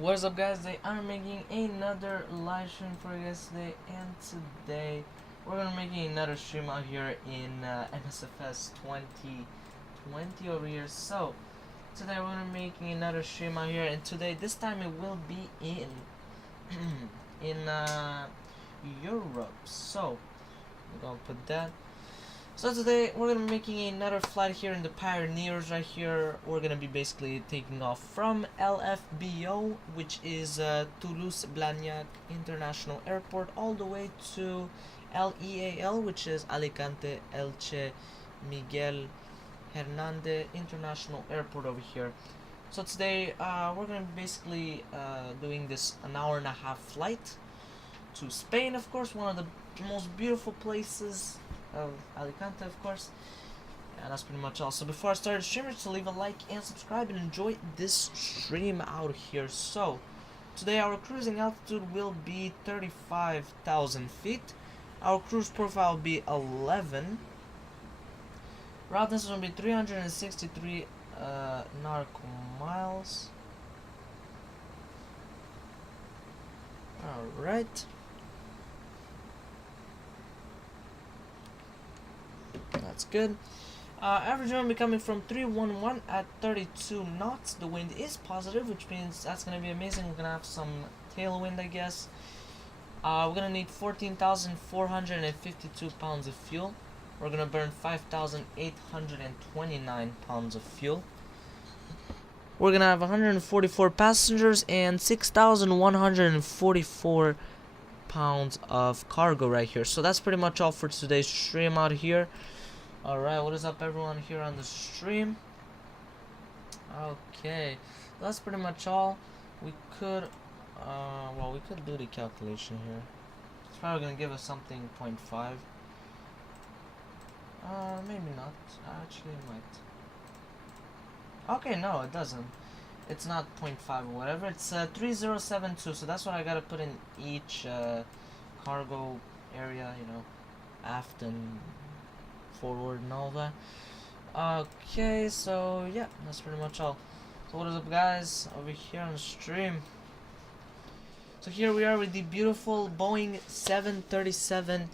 What's up, guys? Today I'm making another live stream for you guys today, and today we're gonna be making another stream out here in MSFS 2020 over here. So today we're gonna be making another stream out here, and today this time it will be in in Europe. So we're gonna put that. So today we're gonna be making another flight here in the Pioneers right here. We're gonna be basically taking off from LFBO, which is Toulouse Blagnac International Airport, all the way to LEAL, which is Alicante Elche Miguel Hernandez International Airport over here. So today we're gonna be basically doing this an hour and a half flight to Spain, of course, one of the most beautiful places of Alicante, of course. And that's pretty much all. So before I start the stream, just to leave a like and subscribe and enjoy this stream out here. So today our cruising altitude will be 35,000 feet. Our cruise profile will be 11. Route distance will be 363 nautical miles. Alright. That's good. Average wind will be coming from 311 at 32 knots. The wind is positive, which means that's going to be amazing. We're going to have some tailwind, I guess. We're going to need 14,452 pounds of fuel. We're going to burn 5,829 pounds of fuel. We're going to have 144 passengers and 6,144 pounds of cargo right here. So that's pretty much all for today's stream out here. Alright, what is up everyone here on the stream? Okay, that's pretty much all. We could well, we could do the calculation here. It's probably gonna give us something 0.5. Maybe not. Actually it might. Okay, no, it doesn't. It's not 0.5 or whatever. It's 3072, so that's what I gotta put in each cargo area, you know, aft and forward and all that. Okay, so yeah, that's pretty much all. So what is up, guys, over here on the stream? So here we are with the beautiful Boeing 737-800.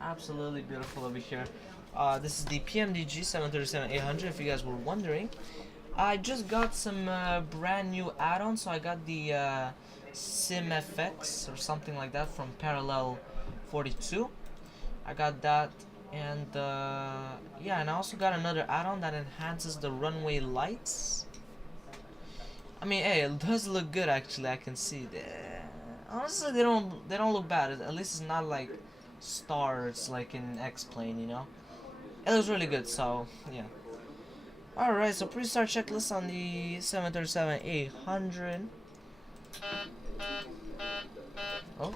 Absolutely beautiful over here. This is the PMDG 737-800, if you guys were wondering. I just got some brand new add-ons, so I got the MSFS or something like that from Parallel 42. I got that, and yeah, and I also got another add-on that enhances the runway lights. I mean, hey, it does look good actually. I can see that. Honestly, they don't look bad. At least it's not like stars like in X-Plane, you know. It looks really good. So yeah. Alright, so pre-start checklist on the 737-800. Oh,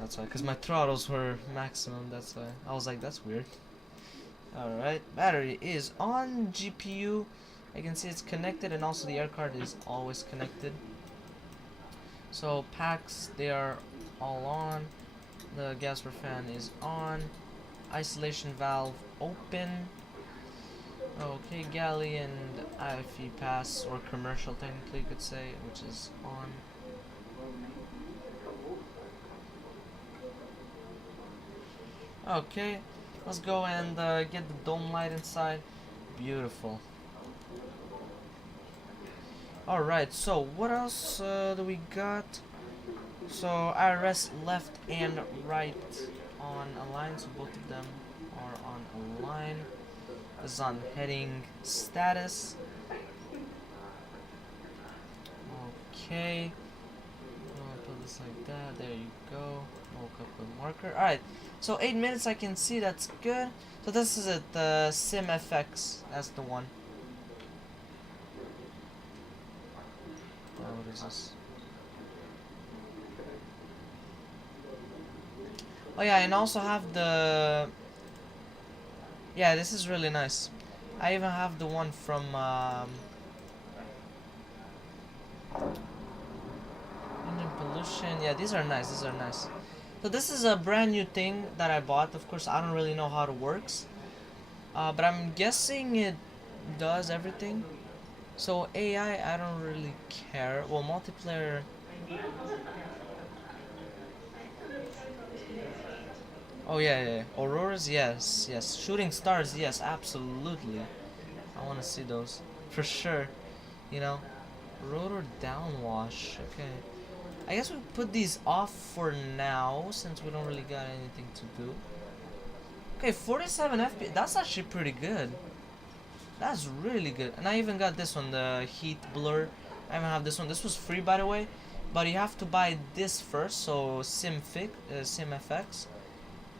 that's why, because my throttles were maximum, that's why. I was like, that's weird. Alright, battery is on, GPU, I can see it's connected, and also the air card is always connected. So packs, they are all on. The gas fan is on. Isolation valve open. Okay, galley and IFE pass, or commercial technically you could say, which is on. Okay, let's go and get the dome light inside. Beautiful. Alright, so what else do we got? So IRS left and right on a line, so both of them are on a line. This is on heading status. Okay, I'll put this like that. There you go. Woke up with marker. Alright, so 8 minutes I can see, that's good. So this is it, the MSFS. That's the one. What is this? Oh yeah, and also have the... Yeah, this is really nice. I even have the one from engine pollution. Yeah, these are nice. These are nice. So this is a brand new thing that I bought. Of course, I don't really know how it works. But I'm guessing it does everything. So AI, I don't really care. Well, multiplayer. Oh yeah. Auroras, yes. Shooting stars, yes, absolutely. I want to see those for sure. You know, rotor downwash. Okay. I guess we put these off for now since we don't really got anything to do. Okay, 47 FPS. That's actually pretty good. That's really good. And I even got this one, the heat blur. I even have this one. This was free, by the way, but you have to buy this first. So SimFX,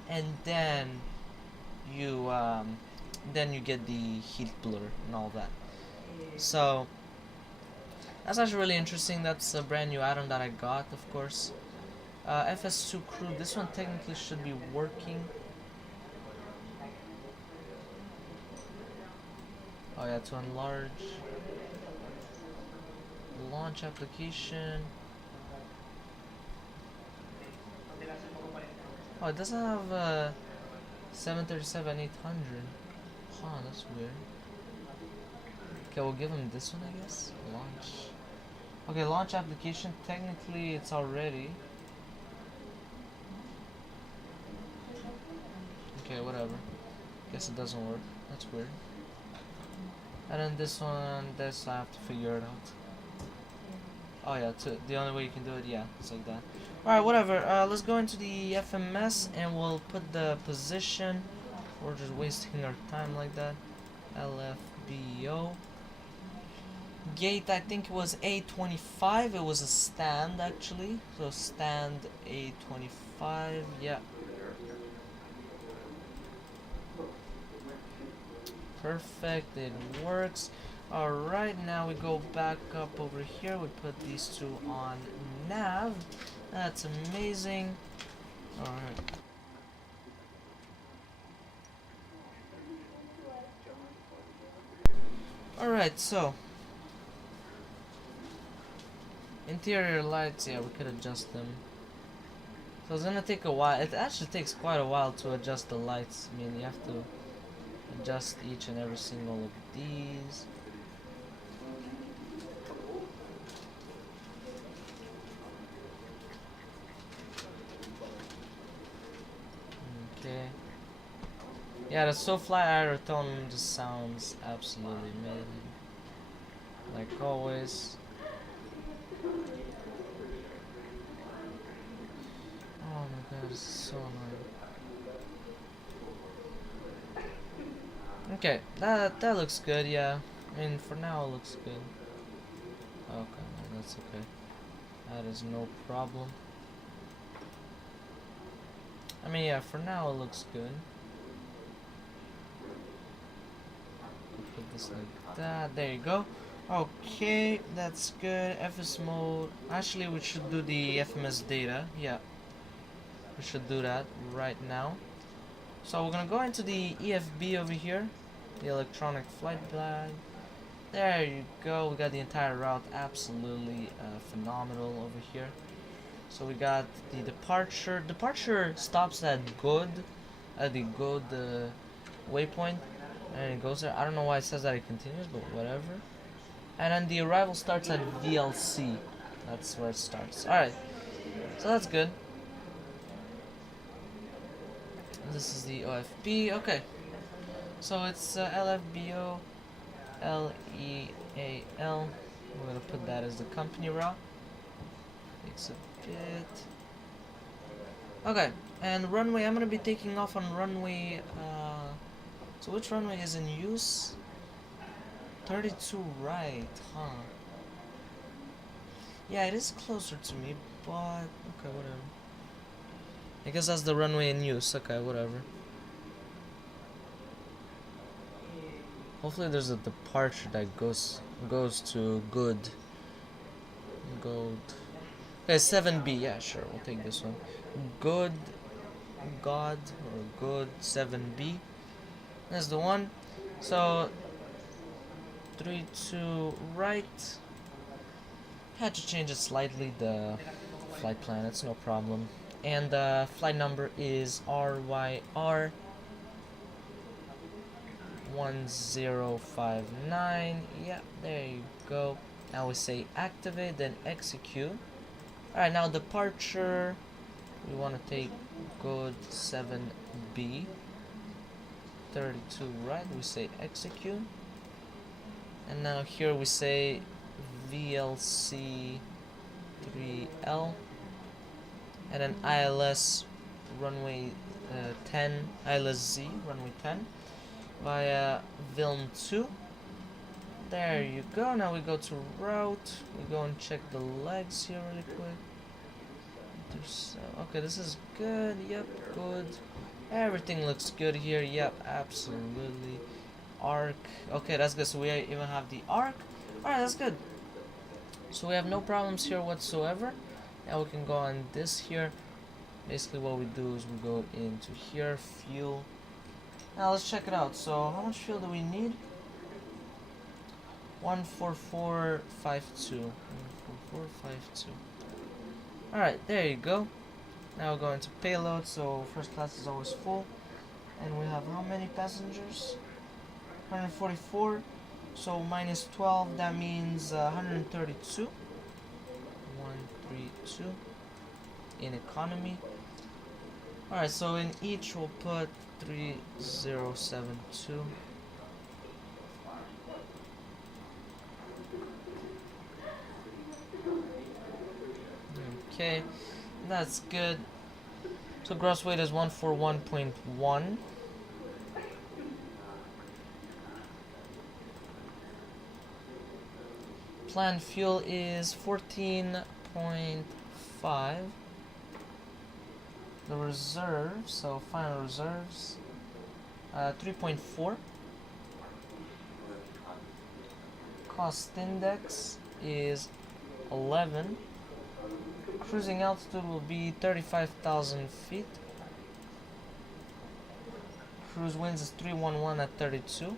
and you then you get the heat blur and all that. So that's actually really interesting. That's a brand new add-on that I got, of course. FS2 crew. This one technically should be working. Oh yeah, to enlarge. Launch application. Oh, it doesn't have 737-800. Huh, that's weird. Okay, we'll give him this one, I guess. Launch. Okay, launch application. Technically, it's already. Okay, whatever. Guess it doesn't work. That's weird. And then this one, this I have to figure it out. Oh yeah, the only way you can do it, yeah, it's like that. Alright, whatever. Let's go into the FMS and we'll put the position. We're just wasting our time like that. LFBO. Gate, I think it was A25. It was a stand actually. So stand A25, yeah. Perfect, it works. Alright, now we go back up over here. We put these two on nav. That's amazing. Alright. Alright, so interior lights, yeah, we could adjust them. So it's gonna take a while. It actually takes quite a while to adjust the lights. I mean, you have to adjust each and every single of these. Okay. Yeah, the SoFly aerotone just sounds absolutely amazing. Like always. Oh my god, it's so annoying. Okay, that looks good, yeah. I mean, for now it looks good. Okay, no, that's okay. That is no problem. I mean, yeah, for now it looks good. Put this like that. There you go. Okay, that's good. FS mode. Actually, we should do the FMS data. Yeah, we should do that right now. So we're gonna go into the EFB over here, the electronic flight flag. There you go. We got the entire route. Absolutely phenomenal over here. So we got the departure. Departure stops at good, at the good waypoint, and it goes there. I don't know why it says that it continues, but whatever. And then the arrival starts at VLC. That's where it starts. Alright, so that's good. This is the OFB. Okay, so it's LFBO, LEAL. We're gonna put that as the company route. Takes a bit. Okay, and runway. I'm gonna be taking off on runway. So which runway is in use? 32 right, huh? Yeah, it is closer to me, but okay, whatever. I guess that's the runway in use. Okay, whatever. Hopefully there's a departure that goes to good. Gold. Okay, 7B. Yeah, sure. We'll take this one. Good. God or good 7B. That's the one. So 3 2 right. Had to change it slightly, the flight plan. It's no problem. And the flight number is RYR 1059. Yeah, there you go. Now we say activate, then execute. Alright, now departure. We want to take good 7B. 32, right? We say execute. And now here we say VLC 3L. And then ILS runway 10, ILS Z, runway 10. Via Vilm 2. There you go. Now we go to route. We go and check the legs here really quick. Okay, this is good. Yep, good. Everything looks good here. Yep, absolutely. Arc. Okay, that's good. So we even have the arc. Alright, that's good. So we have no problems here whatsoever. Now we can go on this here. Basically what we do is we go into here, fuel. Now let's check it out. So how much fuel do we need? 14452. 14452. Alright, there you go. Now we're going to payload, so first class is always full. And we have how many passengers? 144. So minus 12, that means 132. 132 in economy. Alright, so in each we'll put 3072. Okay, that's good. So gross weight is 141.1. Planned fuel is 14.5. The reserves, so final reserves, 3.4. Cost index is 11. Cruising altitude will be 35,000 feet. Cruise winds is 311 at 32.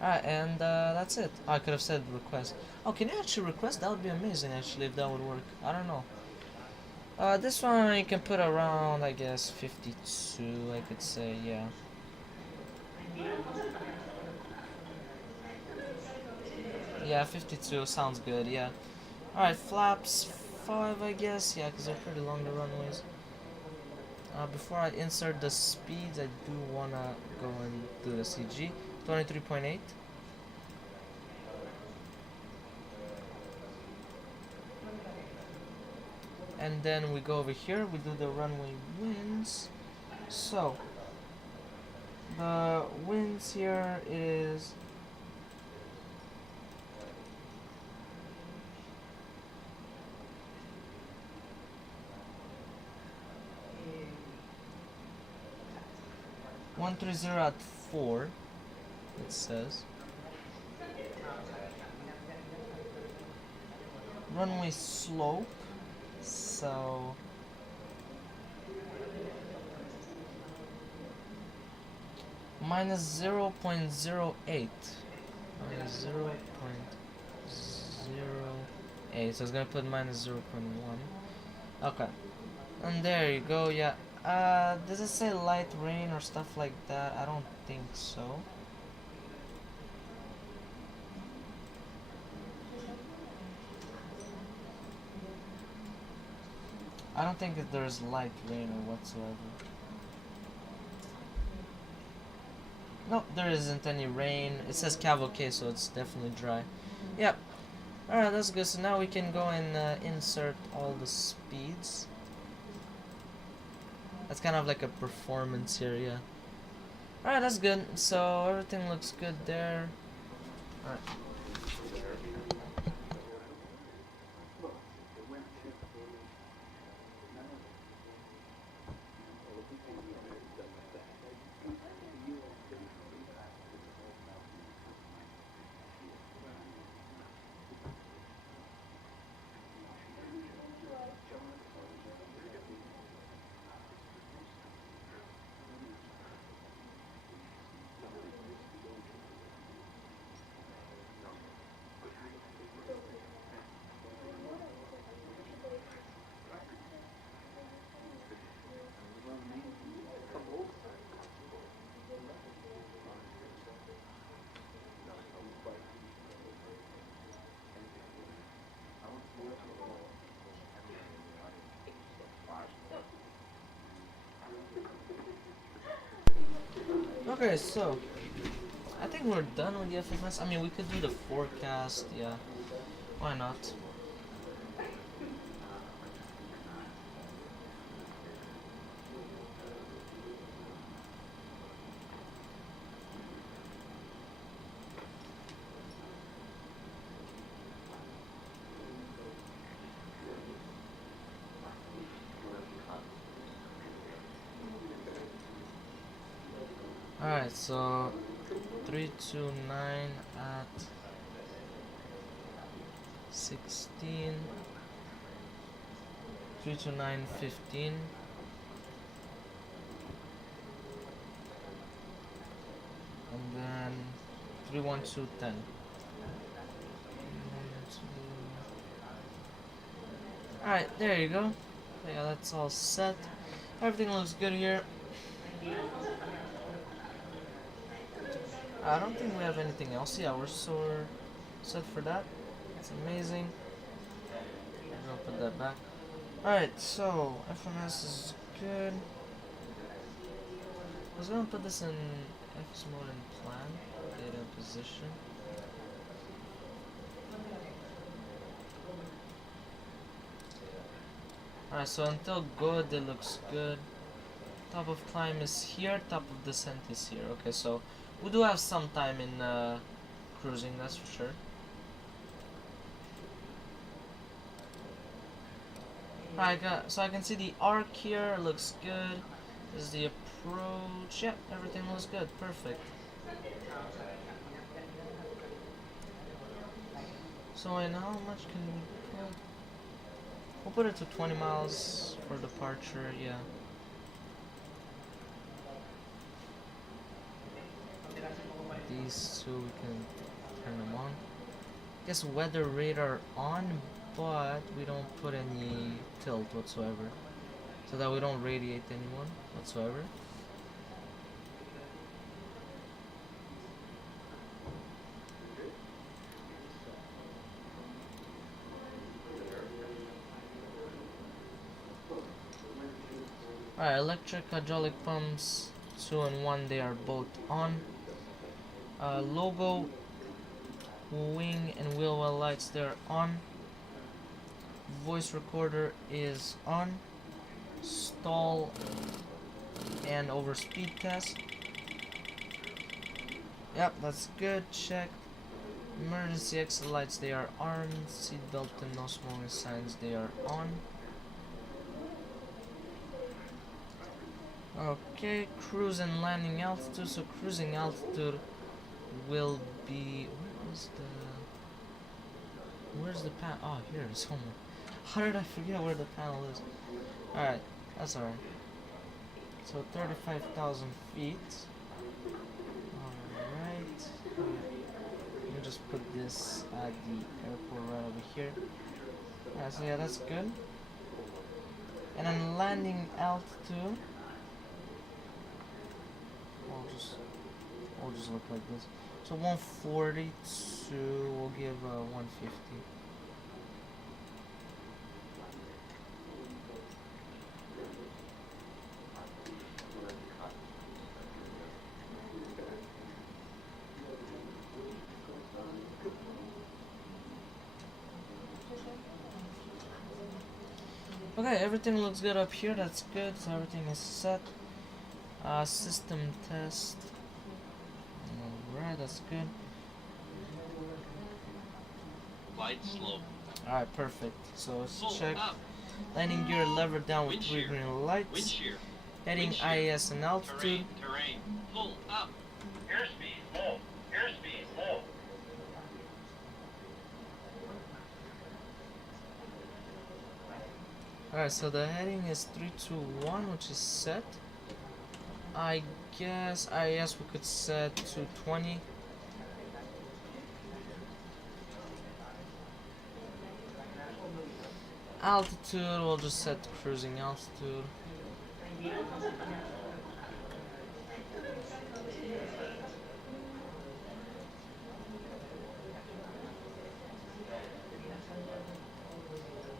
Alright, and that's it. I could have said request. Oh, can you actually request? That would be amazing, actually, if that would work. I don't know. This one you can put around, I guess, 52, I could say, yeah. Yeah, 52 sounds good, yeah. Alright, flaps 5, I guess, yeah, because they're pretty long, the runways. Before I insert the speeds, I do want to go and do the CG. 23.8. And then we go over here, we do the runway winds. So, the winds here is 130 at 4, it says. Runway slope, so minus 0.08. Minus 0.08. So it's gonna put minus 0.1. Okay. And there you go, yeah. Does it say light rain or stuff like that? I don't think so. I don't think that there's light rain or whatsoever. Nope, there isn't any rain. It says cavalcade, so it's definitely dry. Yep. Alright, that's good. So now we can go and insert all the speeds. That's kind of like a performance here, yeah. Alright, that's good. So everything looks good there. Alright. Okay, so I think we're done with the FMS. I mean, we could do the forecast, yeah. Why not? Alright, so 329 at 16, 329 15, and then 312 10. Alright, there you go. Yeah, that's all set. Everything looks good here. I don't think we have anything else. Yeah, we're set for that. It's amazing. I'm gonna put that back. Alright, so FMS is good. I was gonna put this in FS mode and plan, data position. Alright, so until good, it looks good. Top of climb is here, top of descent is here. Okay, so we do have some time in cruising, that's for sure. Alright, so I can see the arc here, looks good. This is the approach. Yep, everything looks good, perfect. So right now, how much can we put? We'll put it to 20 miles for departure, yeah. These two, we can turn them on. Guess weather radar on, but we don't put any tilt whatsoever, so that we don't radiate anyone whatsoever. Alright, electric hydraulic pumps 2 and 1, they are both on. Logo, wing and wheel well lights, they're on. Voice recorder is on. Stall and over speed test. Yep, that's good. Check. Emergency exit lights, they are armed. Seatbelt and no smoking signs, they are on. Okay, cruise and landing altitude. So cruising altitude will be, where's the panel? Oh, here it is somewhere. How did I forget where the panel is? Alright, that's alright. So 35,000 feet. Alright. Let me just put this at the airport right over here. Alright, so yeah, that's good. And then landing altitude. We'll just look like this. So 142, we'll give 150. Okay, everything looks good up here. That's good. So everything is set. System test. Alright, that's good. Light slope. Alright, perfect. So let's check. Landing gear lever down with 3 green lights. Heading IAS and altitude. Terrain. Pull up. Airspeed low. Airspeed low. Alright, so the heading is 321, which is set. I guess IAS we could set to 20. Altitude, we'll just set cruising altitude.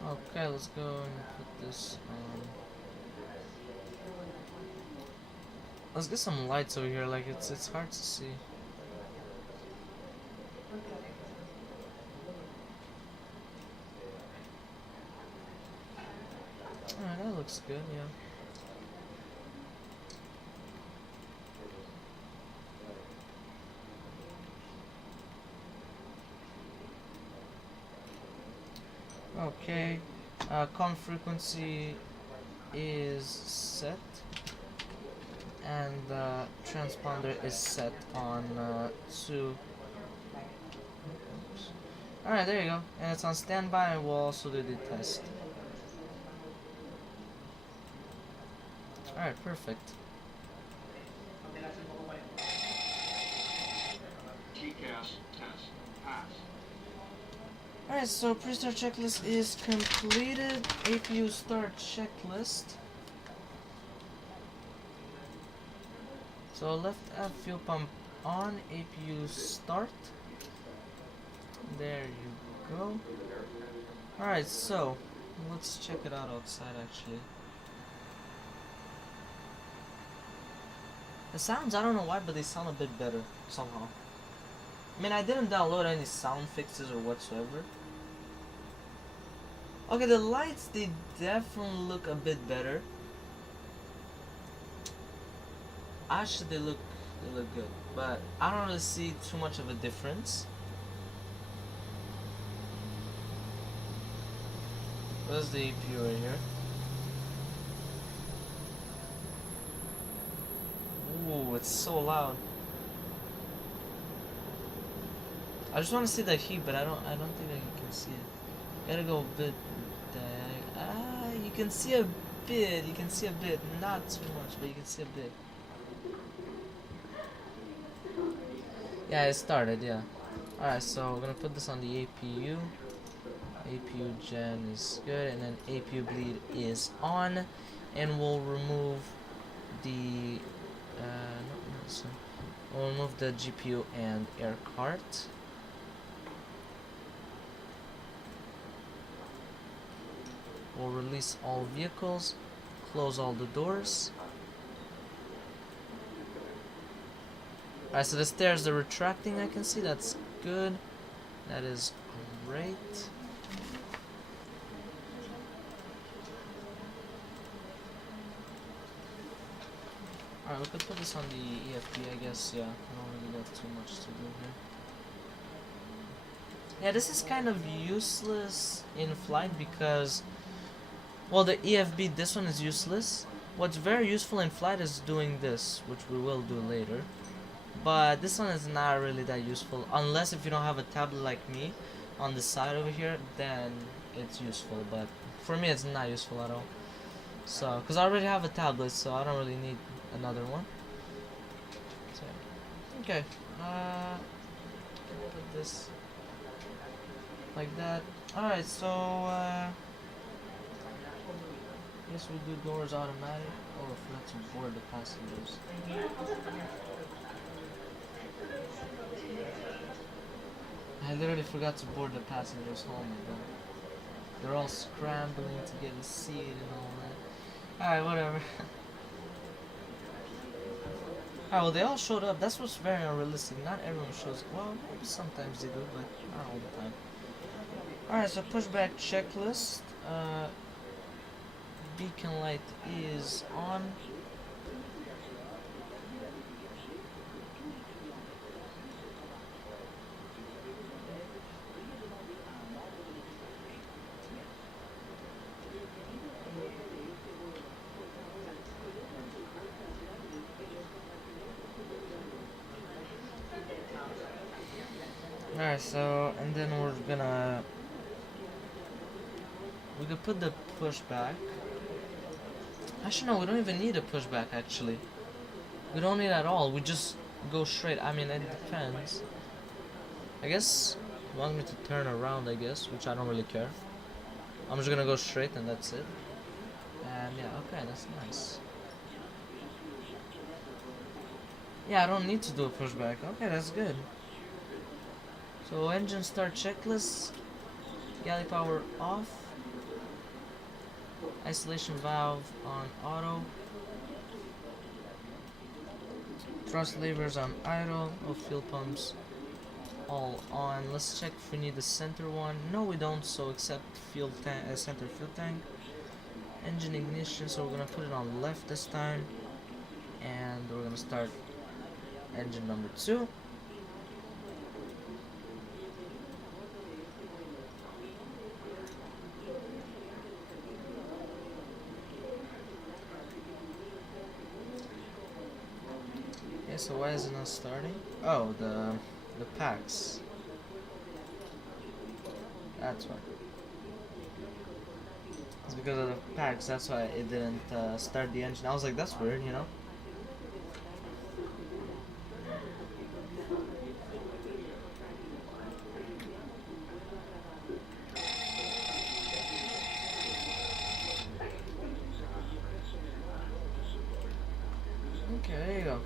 Okay, let's go and put this on. Let's get some lights over here. Like it's hard to see. Alright, that looks good. Yeah. Okay, comm frequency is set, and the transponder is set on 2. Alright, there you go. And it's on standby, and we'll also do the test. Alright, perfect. TCAS test pass. Alright, so pre-start checklist is completed. APU start checklist. So left F fuel pump on, APU start. There you go. Alright, so let's check it out outside actually. The sounds, I don't know why, but they sound a bit better somehow. I mean, I didn't download any sound fixes or whatsoever. Okay, the lights, they definitely look a bit better. Actually, they look good, but I don't really see too much of a difference. Where's the APU right here? Ooh, it's so loud. I just want to see the heat, but I don't think that you can see it. Gotta go a bit. You can see a bit. You can see a bit, not too much, but you can see a bit. Yeah, it started. Yeah. All right, so we're gonna put this on the APU. APU gen is good, and then APU bleed is on, and we'll remove the we'll remove the GPU and air cart. We'll release all vehicles, close all the doors. Alright, so the stairs are retracting, I can see. That's good. That is great. Alright, we could put this on the EFB, I guess. Yeah, I don't really got too much to do here. Yeah, this is kind of useless in flight because, well, the EFB, this one is useless. What's very useful in flight is doing this, which we will do later. But this one is not really that useful, unless if you don't have a tablet like me on the side over here, then it's useful. But for me, it's not useful at all. So, because I already have a tablet, so I don't really need another one. So, okay. Put this like that. Alright, so guess we do doors automatic. Oh, I forgot to board the passengers. I literally forgot to board the passengers. Oh my god. They're all scrambling to get a seat and all that. Alright, whatever. Alright, well, they all showed up. That's what's very unrealistic. Not everyone shows. Well, maybe sometimes they do, but not all the time. Alright, so pushback checklist. Beacon light is on. Alright, so, and then we're gonna, we could put the pushback. Actually, no, we don't even need a pushback, actually. We don't need it at all, we just go straight. I mean, it depends. I guess, you want me to turn around, I guess, which I don't really care. I'm just gonna go straight and that's it. And yeah, okay, that's nice. Yeah, I don't need to do a pushback. Okay, that's good. So engine start checklist, galley power off, isolation valve on auto, Thrust levers on idle. Oh, fuel pumps all on. Let's check if we need the center one. No, we don't. So accept fuel tank, center fuel tank. Engine ignition. So we're gonna put it on left this time, and we're gonna start engine number 2. Okay, so why is it not starting? Oh, the packs. That's why. It's because of the packs. That's why it didn't start the engine. I was like, that's weird, you know. Okay, there you go.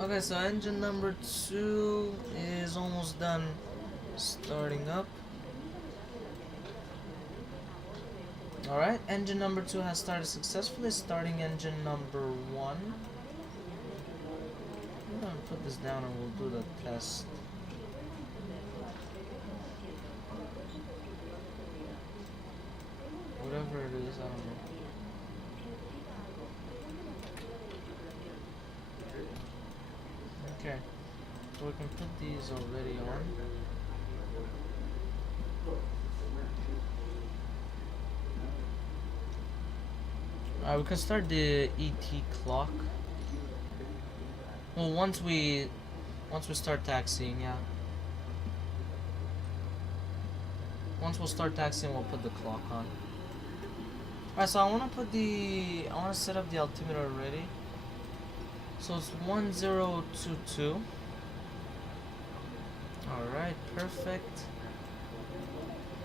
Okay, so engine number 2 is almost done starting up. Alright, engine number 2 has started successfully. Starting engine number 1. I'm gonna put this down and we'll do the test. Whatever it is, I don't know. Okay, so we can put these already on. We can start the ET clock. Well, once we start taxiing, yeah. Once we'll start taxiing, we'll put the clock on. Alright, so I want to set up the altimeter already. So it's 1022. Alright, perfect.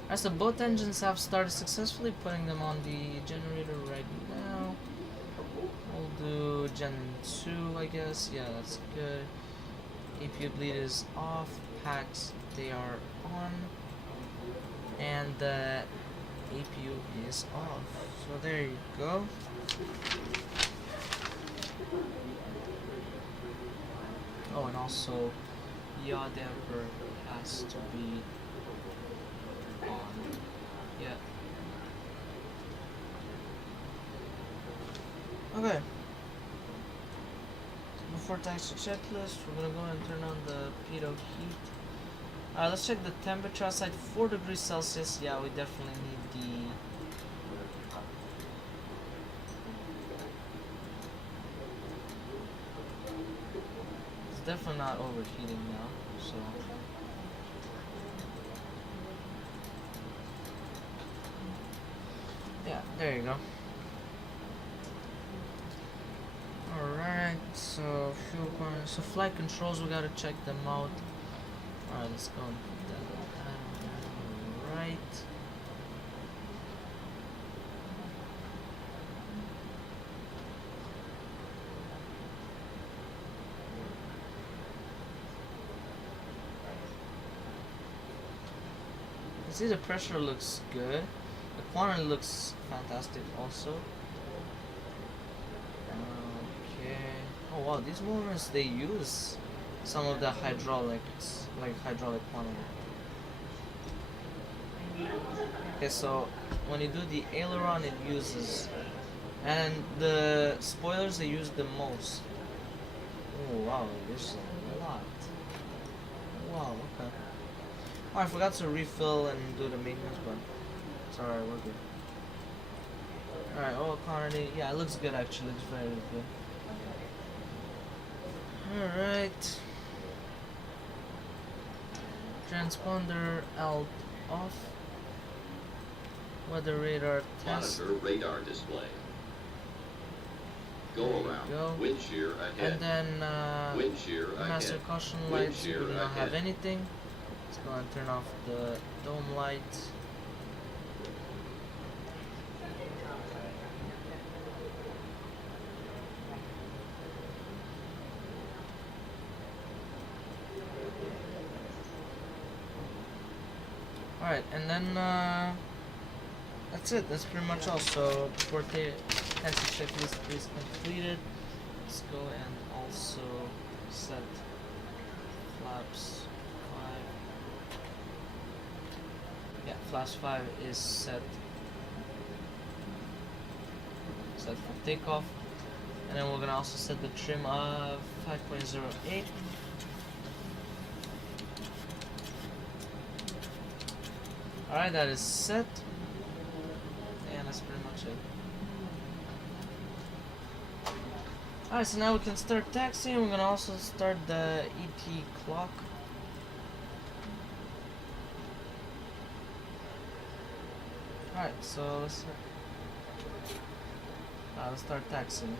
Alright, so both engines have started successfully, putting them on the generator right now. We'll do Gen 2, I guess. Yeah, that's good. APU bleed is off. Packs, they are on. And the APU is off. So there you go. Oh, and also, yaw damper has to be on. Yeah. Okay. Before taxi checklist, we're gonna go and turn on the pitot heat. Alright, let's check the temperature outside. 4 degrees Celsius. Yeah, we definitely need the. It's definitely not overheating now, so. Yeah, there you go. Alright, so fuel economy. So flight controls, we gotta check them out. Alright, let's go and put that right. You see the pressure looks good. The quantity looks fantastic also. Okay. Oh wow, these movements, they use some of the hydraulics, like hydraulic quantity. Okay, so when you do the aileron, it uses, and the spoilers, they use the most. Oh wow, there's a lot. Wow, okay. Oh, I forgot to refill and do the maintenance, but it's alright, we're good. Alright, oil quantity, yeah, it looks good actually, it looks very good. Alright. Transponder out off. Weather radar test. Monitor radar display. Go around. Go. Wind shear ahead. And then Wind shear master ahead. caution Wind lights, we shear do not have ahead. anything. Let's go and turn off the dome light. Alright, and then that's it. That's pretty much all. So before taxi checklist is completed, let's go and also set flaps 5. Yeah, flaps 5 is set for takeoff, and then we're gonna also set the trim of 5.08. Alright, that is set, and that's pretty much it. Alright, so now we can start taxiing. We're gonna also start the ET clock. Alright, so let's start taxiing.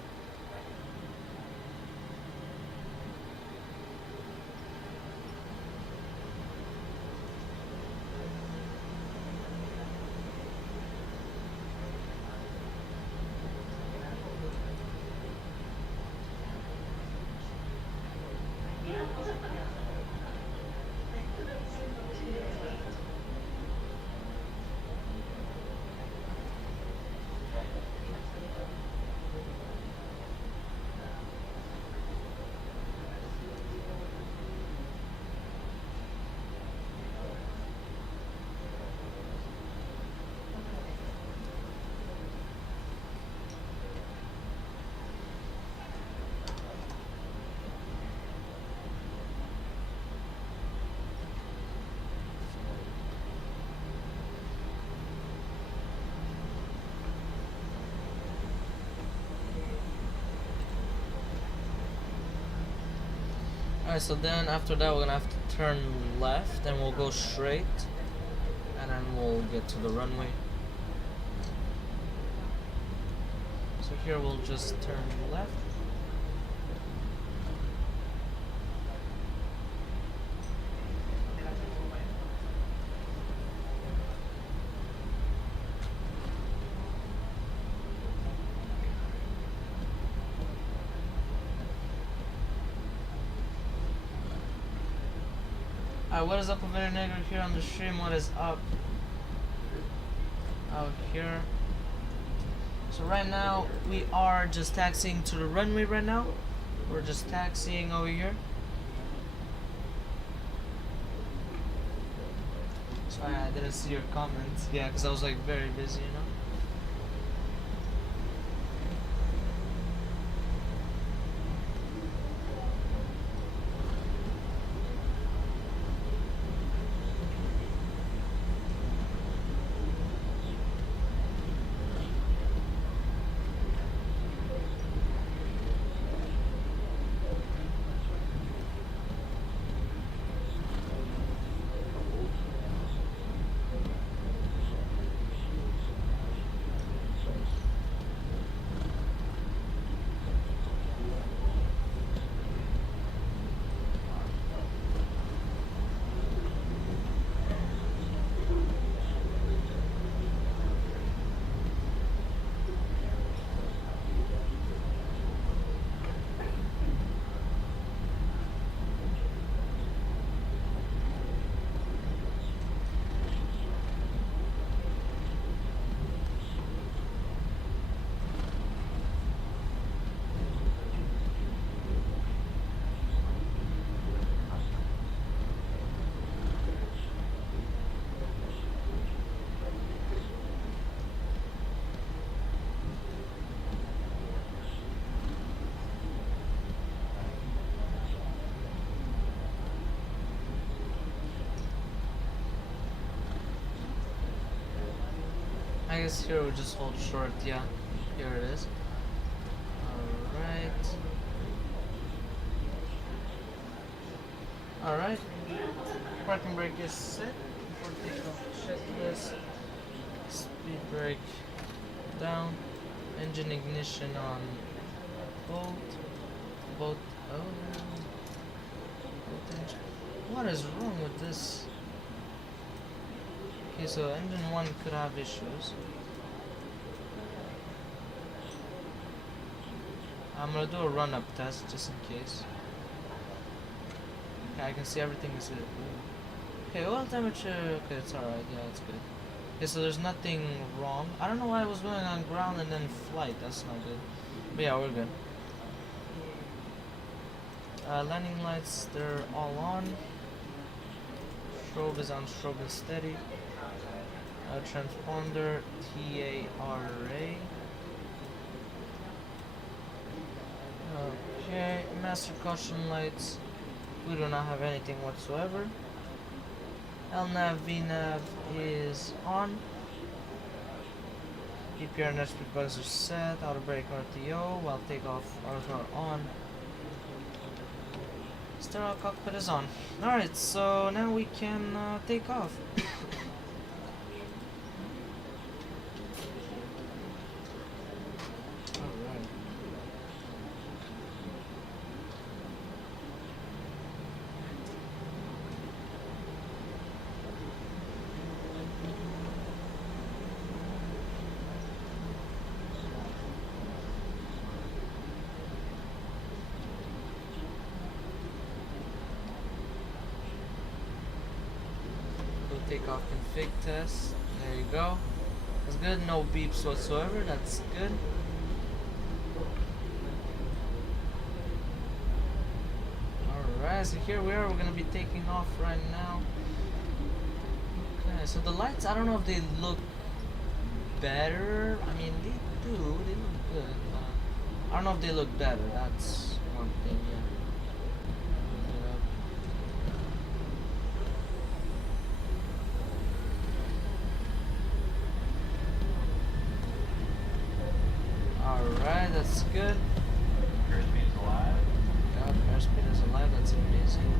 Alright, so then after that we're gonna have to turn left and we'll go straight, and then we'll get to the runway. So here we'll just turn left. Alright, what is up, Very Negro here on the stream? What is up out here? So right now we are just taxiing to the runway right now. We're just taxiing over here. Sorry, I didn't see your comments. Yeah, because I was like very busy, you know. I guess here we'll just hold short, yeah. Here it is. Alright. Parking brake is set. Before takeoff, checklist. Speed brake down. Engine ignition on both. Both. Oh. Both engine. What is wrong with this? Okay, so engine 1 could have issues. I'm gonna do a run-up test just in case. Okay, I can see everything is good. Okay, oil temperature. Okay, it's alright. Yeah, it's good. Okay, so there's nothing wrong. I don't know why I was going on ground and then flight. That's not good. But yeah, we're good. Landing lights, they're all on. Strobe is on, strobe is steady. Transponder, TARA. Okay, master caution lights. We do not have anything whatsoever. LNAV, VNAV is on. EPR and SP buttons are set. Auto brake RTO. While takeoff, auto on. Stereo cockpit is on. Alright, so now we can take off. Alright. Takeoff config test. There you go. That's good. No beeps whatsoever. That's good. Alright, so here we are. We're gonna be taking off right now. Okay, so the lights, I don't know if they look better. I mean, they do. They look good. I don't know if they look better. That's one thing, yeah. Alright, that's good. Airspeed is alive. Yep, airspeed is alive, that's amazing.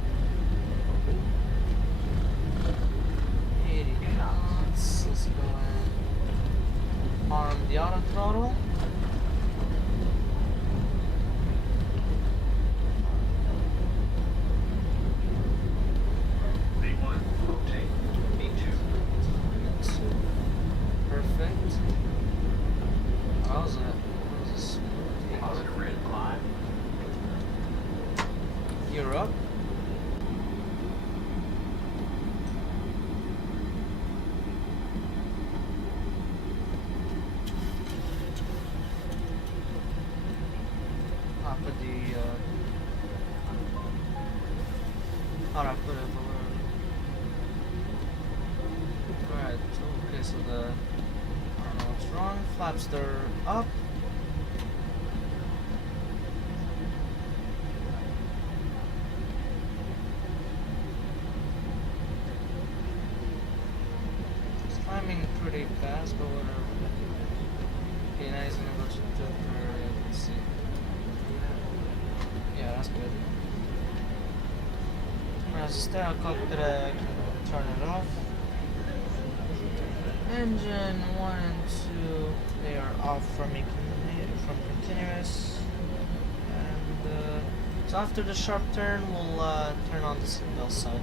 80 knots. Let's go and arm the auto throttle. V1, rotate. V2. Perfect. How's that? This? Positive rate of climb. Gear up. I'll put the how do I put it? Alright, okay, so the I don't know what's wrong. Flaps are up. It's climbing pretty fast, but whatever. Okay, now he's gonna go to let's see. Yeah, that's good. Alright, so stereo cockpit, turn it off. Engine 1 and 2, they are off from continuous. And so after the sharp turn, we'll turn on the signal sign.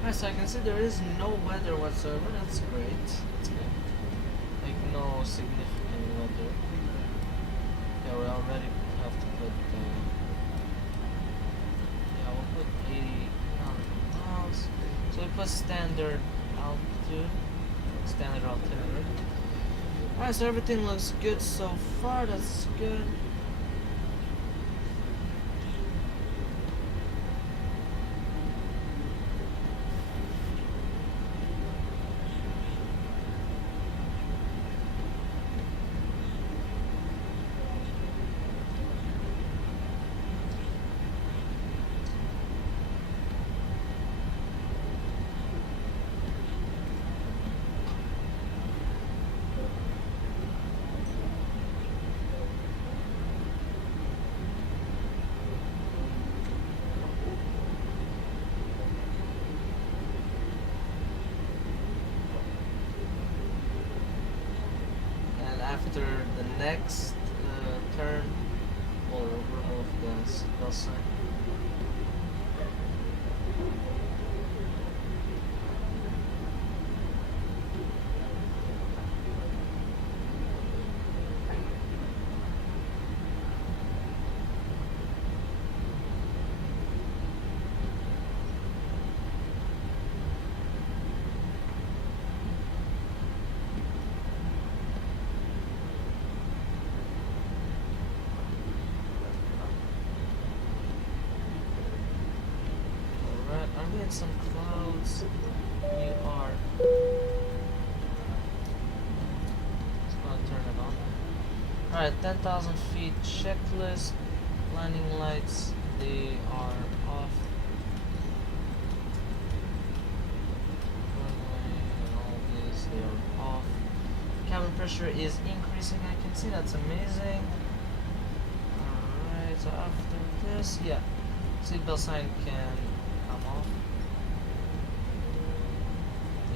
Alright, so I can see there is no weather whatsoever. That's great. That's good. Like no significant weather. Yeah, we already have to put yeah, we'll put 80 miles. So we put standard altitude. Standard altimeter. Alright, so everything looks good so far. That's good. after the next turn, we'll remove the seatbelt sign. Are we in some clouds? We are. Let's go and turn it on. Alright, 10,000 feet checklist. Landing lights, they are off. Runway and all these, they are off. Cabin pressure is increasing, I can see, that's amazing. Alright, so after this, yeah, seatbelt sign can come off.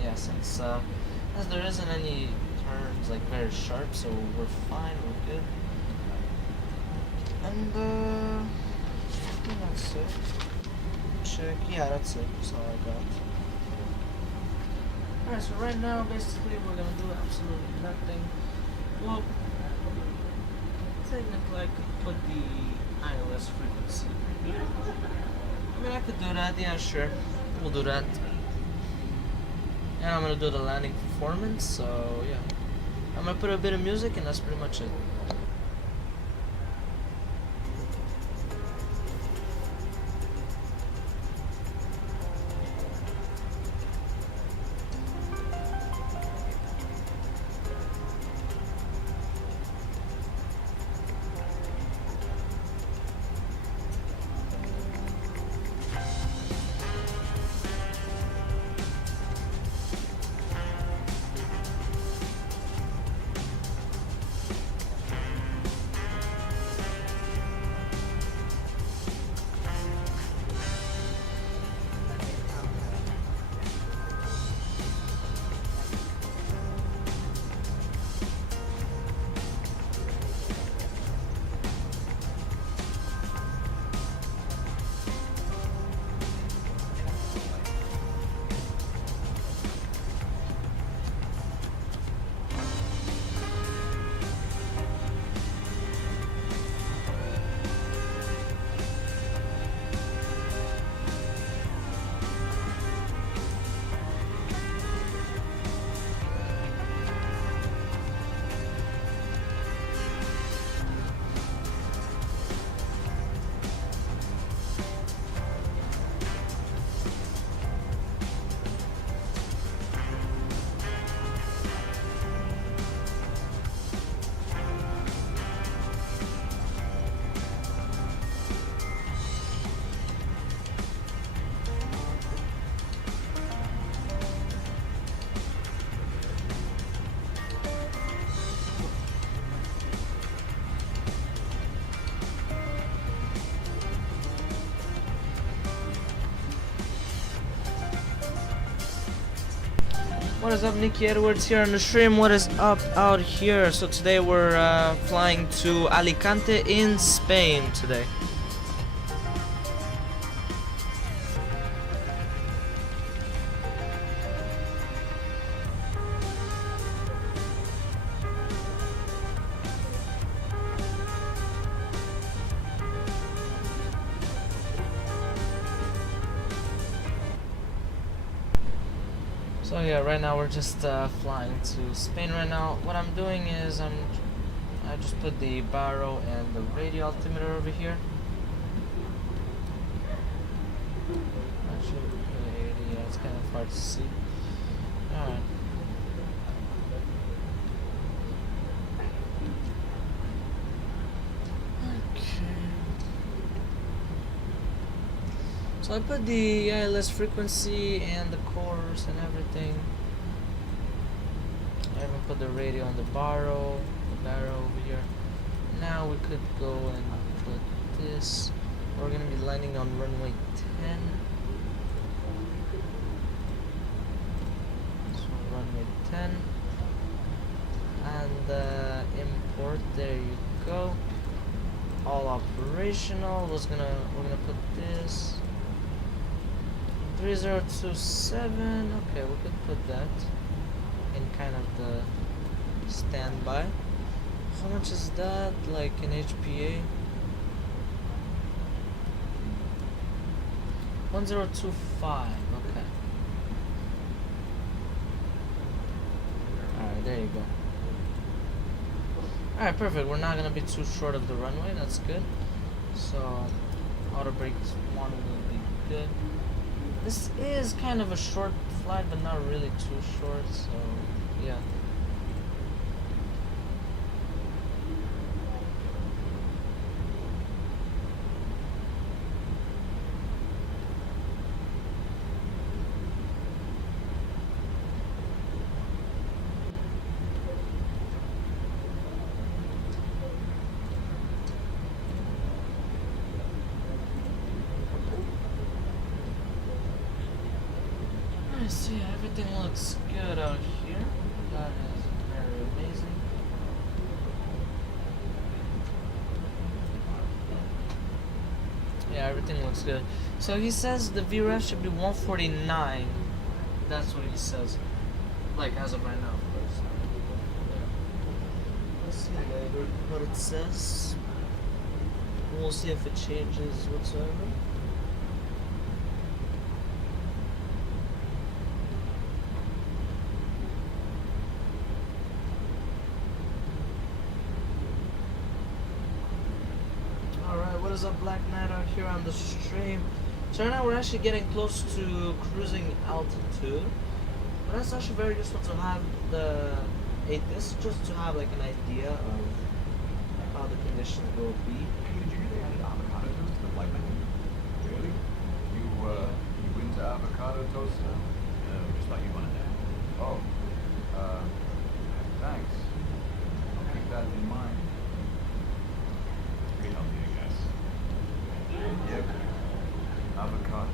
Yeah, since as there isn't any turns like very sharp, so we're fine, we're good. And I think that's it. Check, yeah, that's it. That's all I got. Alright, so right now, basically, we're gonna do absolutely nothing. Well, technically, I could put the ILS frequency here. I mean, I could do that, yeah, sure. We'll do that. And I'm gonna do the landing performance, so yeah. I'm gonna put a bit of music, and that's pretty much it. What is up, Nicky Edwards here on the stream. What is up out here? So today we're flying to Alicante in Spain today. So yeah, right now we're just flying to Spain right now. What I'm doing is I just put the baro and the radio altimeter over here. Actually, yeah, it's kind of hard to see. Alright. So I put the ILS frequency and the course and everything. I even put the radio on the barrel over here. Now we could go and put this. We're gonna be landing on runway 10. So runway 10. And port. There you go. All operational. We're gonna put this 3027. Okay, we could put that in kind of the standby. How much is that? Like in HPA? 1025. Okay. Alright, there you go. Alright, perfect. We're not gonna be too short of the runway. That's good. So, auto brakes 1 will be good. This is kind of a short flight, but not really too short. So, yeah. See, everything looks good out here. That is very amazing. Yeah, everything looks good. So he says the VREF should be 149. That's what he says. Like as of right now, of course. Yeah. Let's see later what it says. We'll see if it changes whatsoever. What is up, Black Knight, out here on the stream? So right now we're actually getting close to cruising altitude, but that's actually very useful to have this just to have like an idea of how the conditions will be. Did you really add avocado toast to the flight menu? Really? You into avocado toast now? No, just thought you wanted that. Oh, thanks. I'll keep that in mind. Pretty healthy, I guess. Yep. Avocado.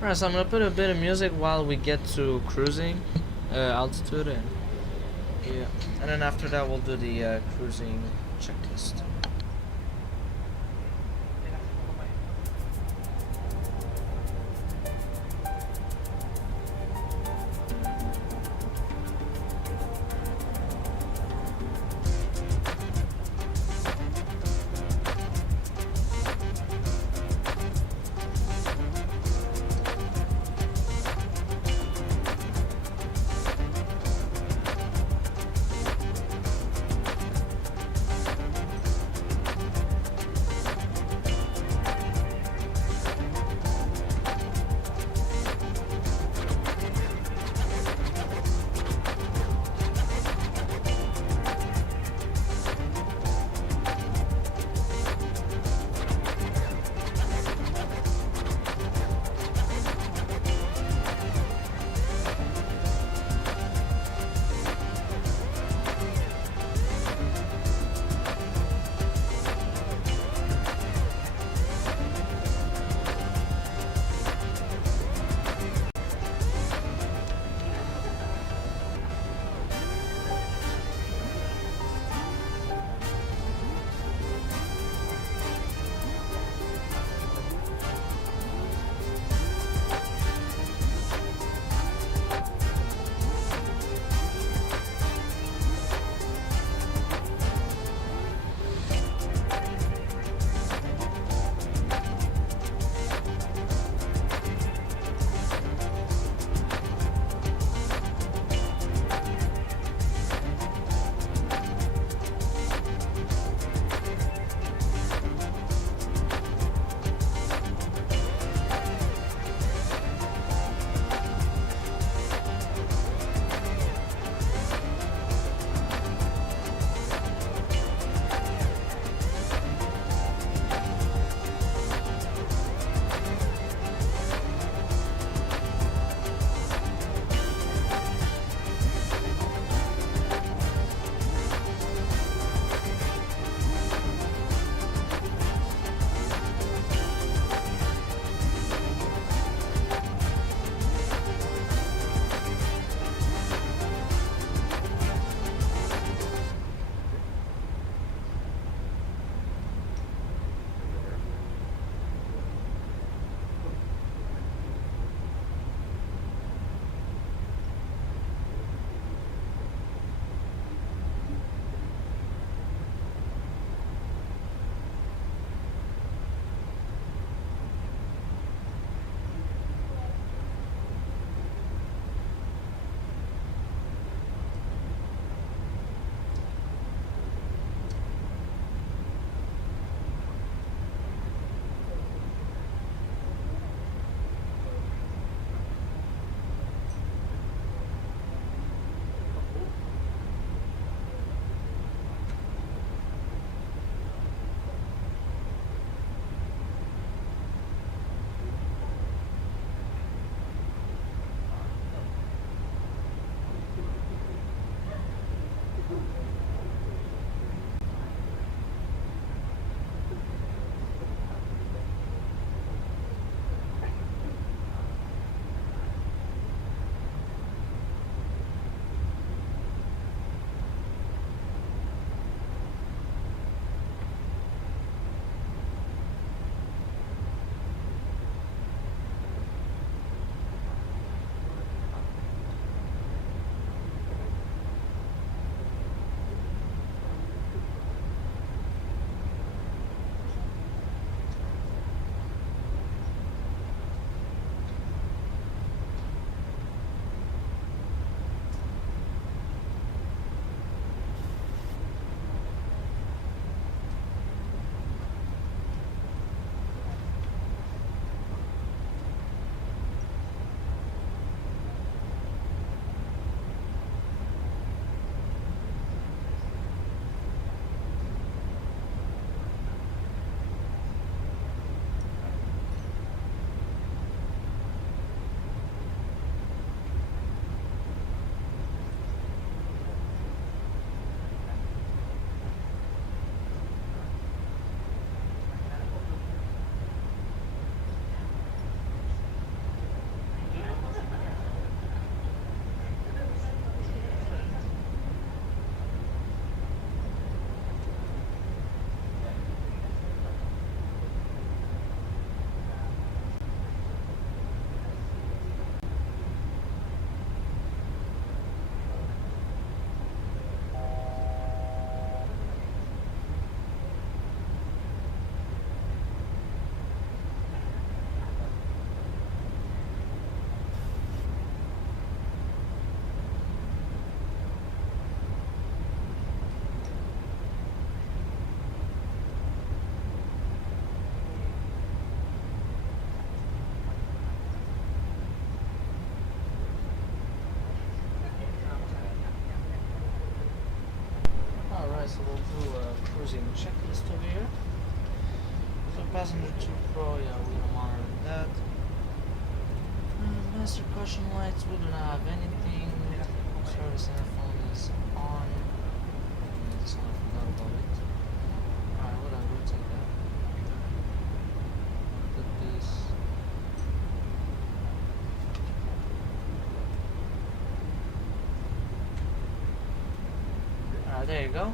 Alright, so I'm gonna put a bit of music while we get to cruising altitude, and yeah, and then after that we'll do the cruising checklist. cruising checklist over here. So passenger 2 Pro, yeah, we don't monitor that. Master caution lights, we do not have anything. Service interphone is on. So I forgot about it. Alright, whatever, we'll take that. Look at this. Alright, there you go.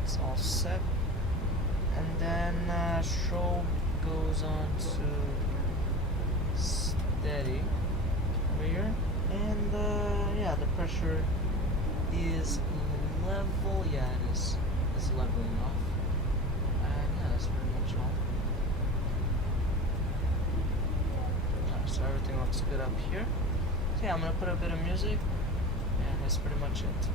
That's all set. And then strobe goes on to steady over here. And yeah, the pressure is level. Yeah, it is. It's leveling off. And yeah, that's pretty much all. Alright, so everything looks good up here. So yeah, I'm gonna put a bit of music, and that's pretty much it.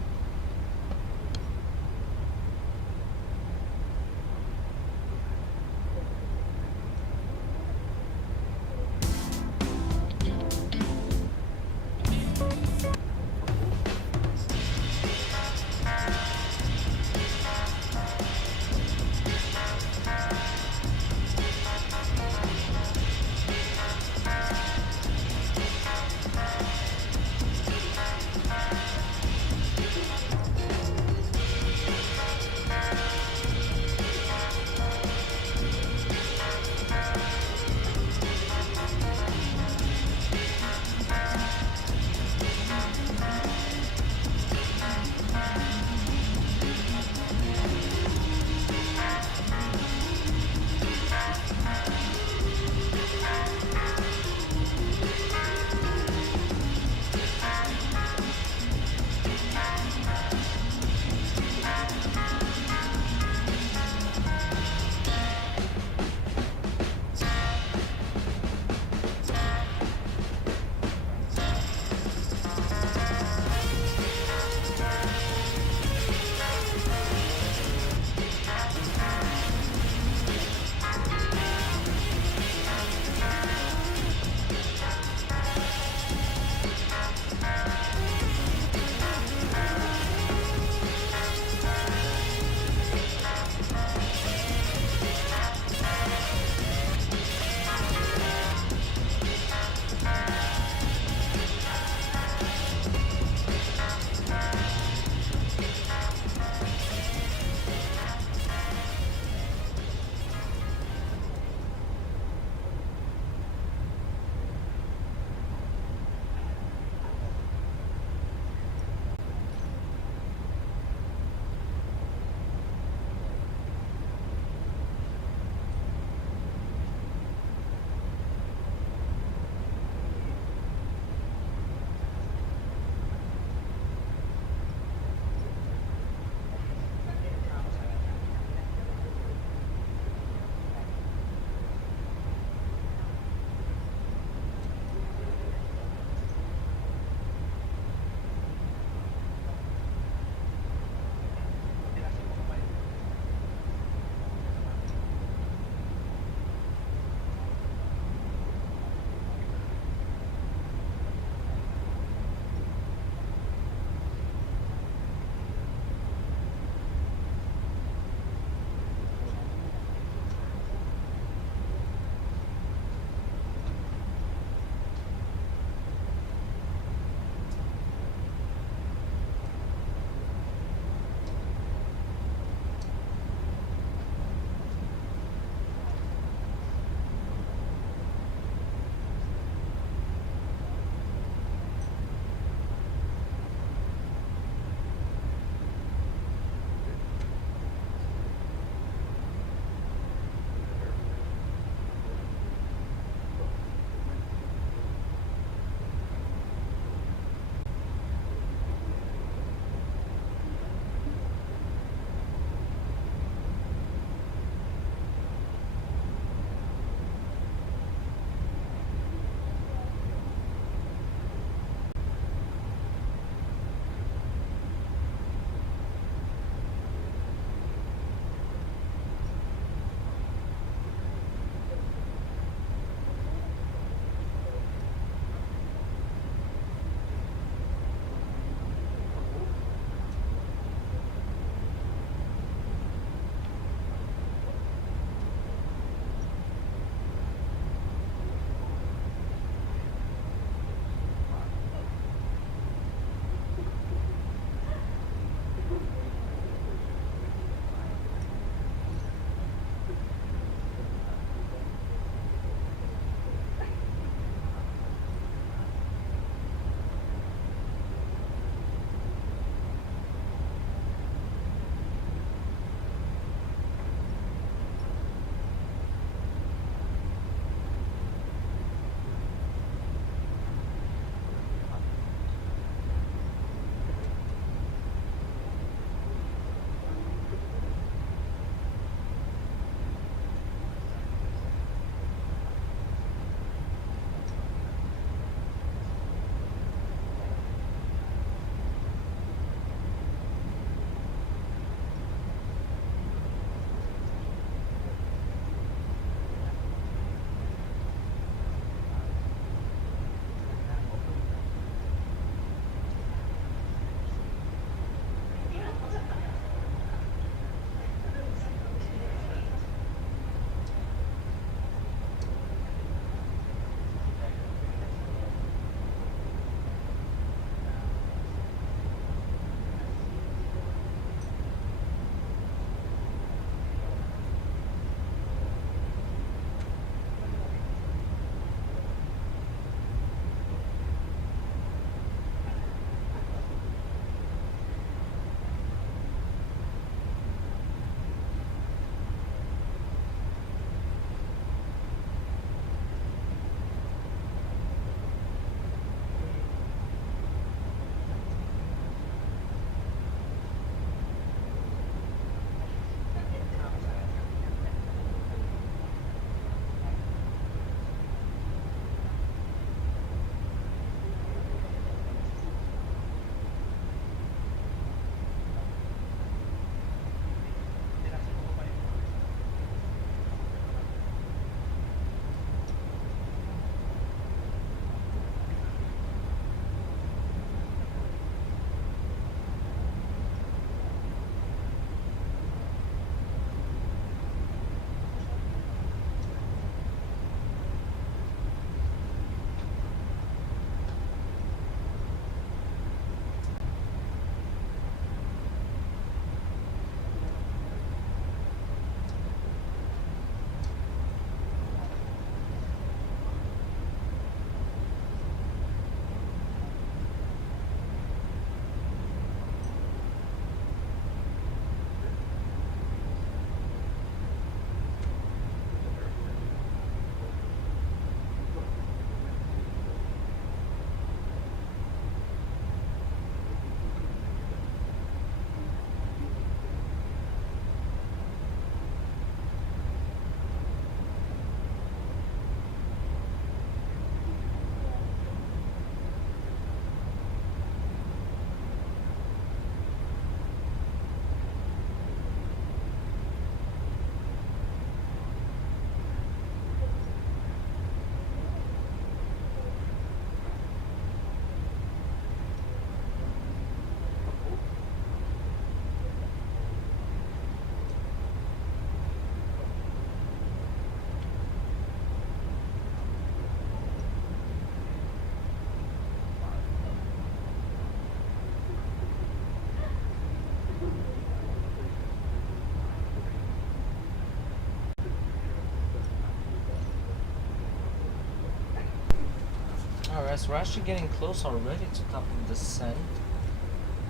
Alright, so we're actually getting close already to top of descent.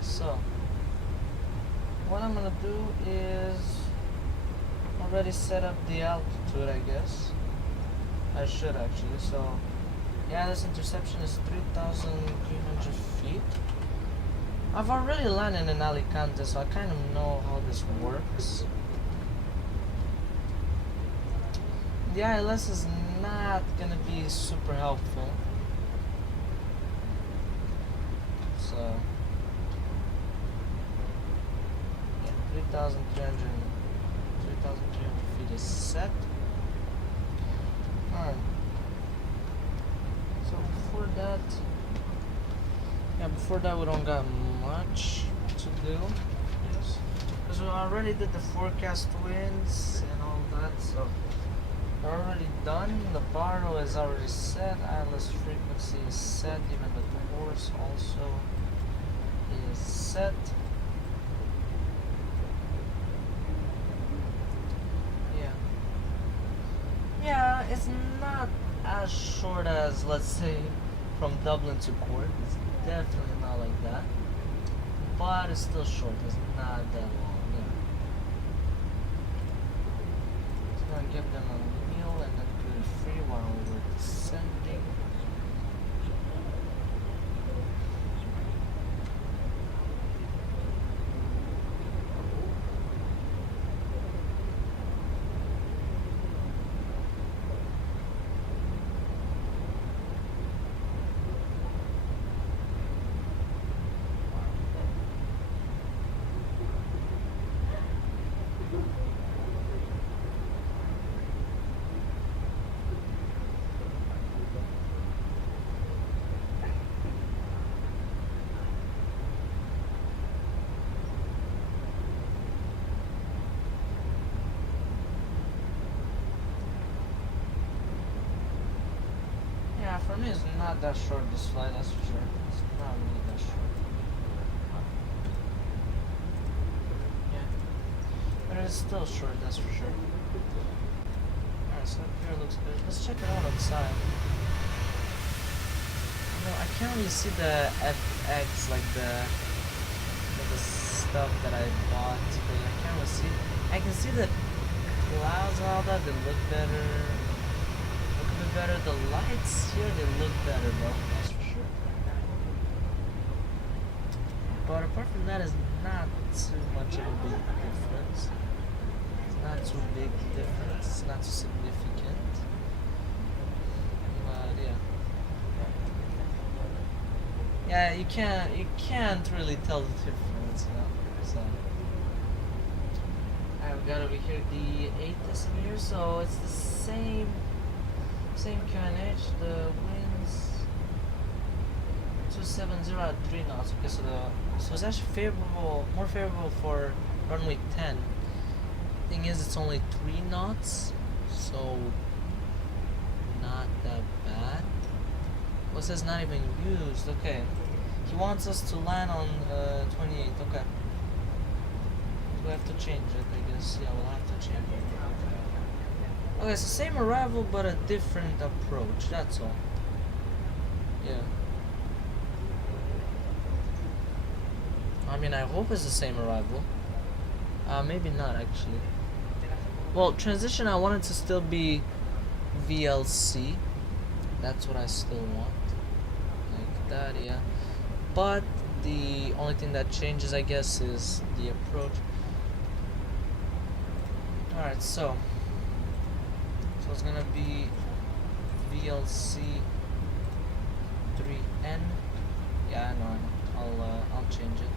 So, what I'm gonna do is already set up the altitude, I guess. I should actually. So, yeah, this interception is 3,300 feet. I've already landed in Alicante, so I kind of know how this works. The ILS is not gonna be super helpful. So, yeah, 3,300 feet is set. Alright. So before that we don't got much to do. Yes. Because we already did the forecast winds and all that, so we're already done. The baro is already set, ILS frequency is set, even the course also is set. Yeah, it's not as short as, let's say, from Dublin to Cork. It's definitely not like that. But it's still short. It's not that long. Yeah. Just gonna give them a meal and then gluten free while we're descending. Yeah, for me it's not that short, this flight, that's for sure. It's not really that short. Yeah. But it's still short, that's for sure. Alright, so up here looks good. Let's check it out outside. You know, I can't really see the FX, like the stuff that I bought today. I can't really see it. I can see the clouds and all that, they look better. Better. The lights here, they look better though, that's for sure. But apart from that, it's not too much of a big difference. It's not too big difference. It's not too significant. But yeah, you can't really tell the difference, you know. So I've got over here the 8 decimeter, so it's the same QNH, the winds 270 at 3 knots. Okay, so it's actually more favorable for runway 10. Thing is, it's only 3 knots, so not that bad. Well, it says not even used. Okay, he wants us to land on 28. Okay, we have to change it, I guess. Yeah, we'll have to change it. Okay, so same arrival, but a different approach, that's all. Yeah. I mean, I hope it's the same arrival. Maybe not, actually. Well, transition, I want it to still be VLC. That's what I still want. Like that, yeah. But the only thing that changes, I guess, is the approach. Alright, so it's gonna be VLC 3N. Yeah, I know. I'll change it.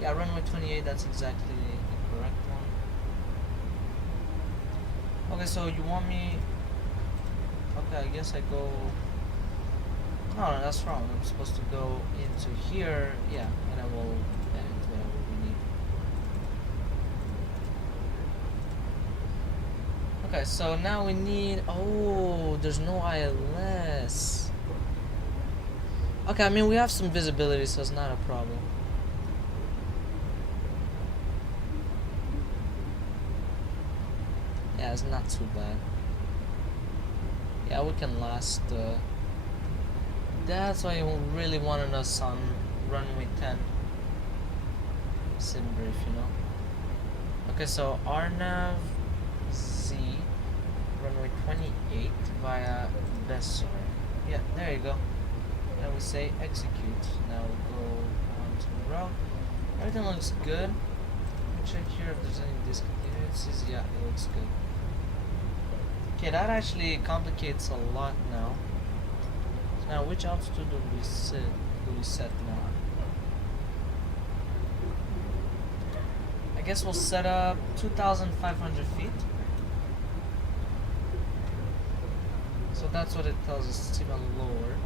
Yeah, runway 28. That's exactly the correct one. Okay, so you want me? Okay, I guess I go. No, that's wrong. I'm supposed to go into here. Yeah, and then we'll end whatever we need. Okay, so now we need. Oh, there's no ILS. Okay, I mean we have some visibility, so it's not a problem. Yeah, it's not too bad. Yeah, we can last That's why you really wanted us on runway 10. Sim brief, you know. Okay, so RNAV Z, runway 28 via Besser. Yeah, there you go. Now we say execute. Now we'll go on to the route. Everything looks good. Let me check here if there's any discontinuities. Yeah, it looks good. Okay, that actually complicates a lot now. So now, which altitude do we set now? I guess we'll set up 2,500 feet. So that's what it tells us. It's even lower.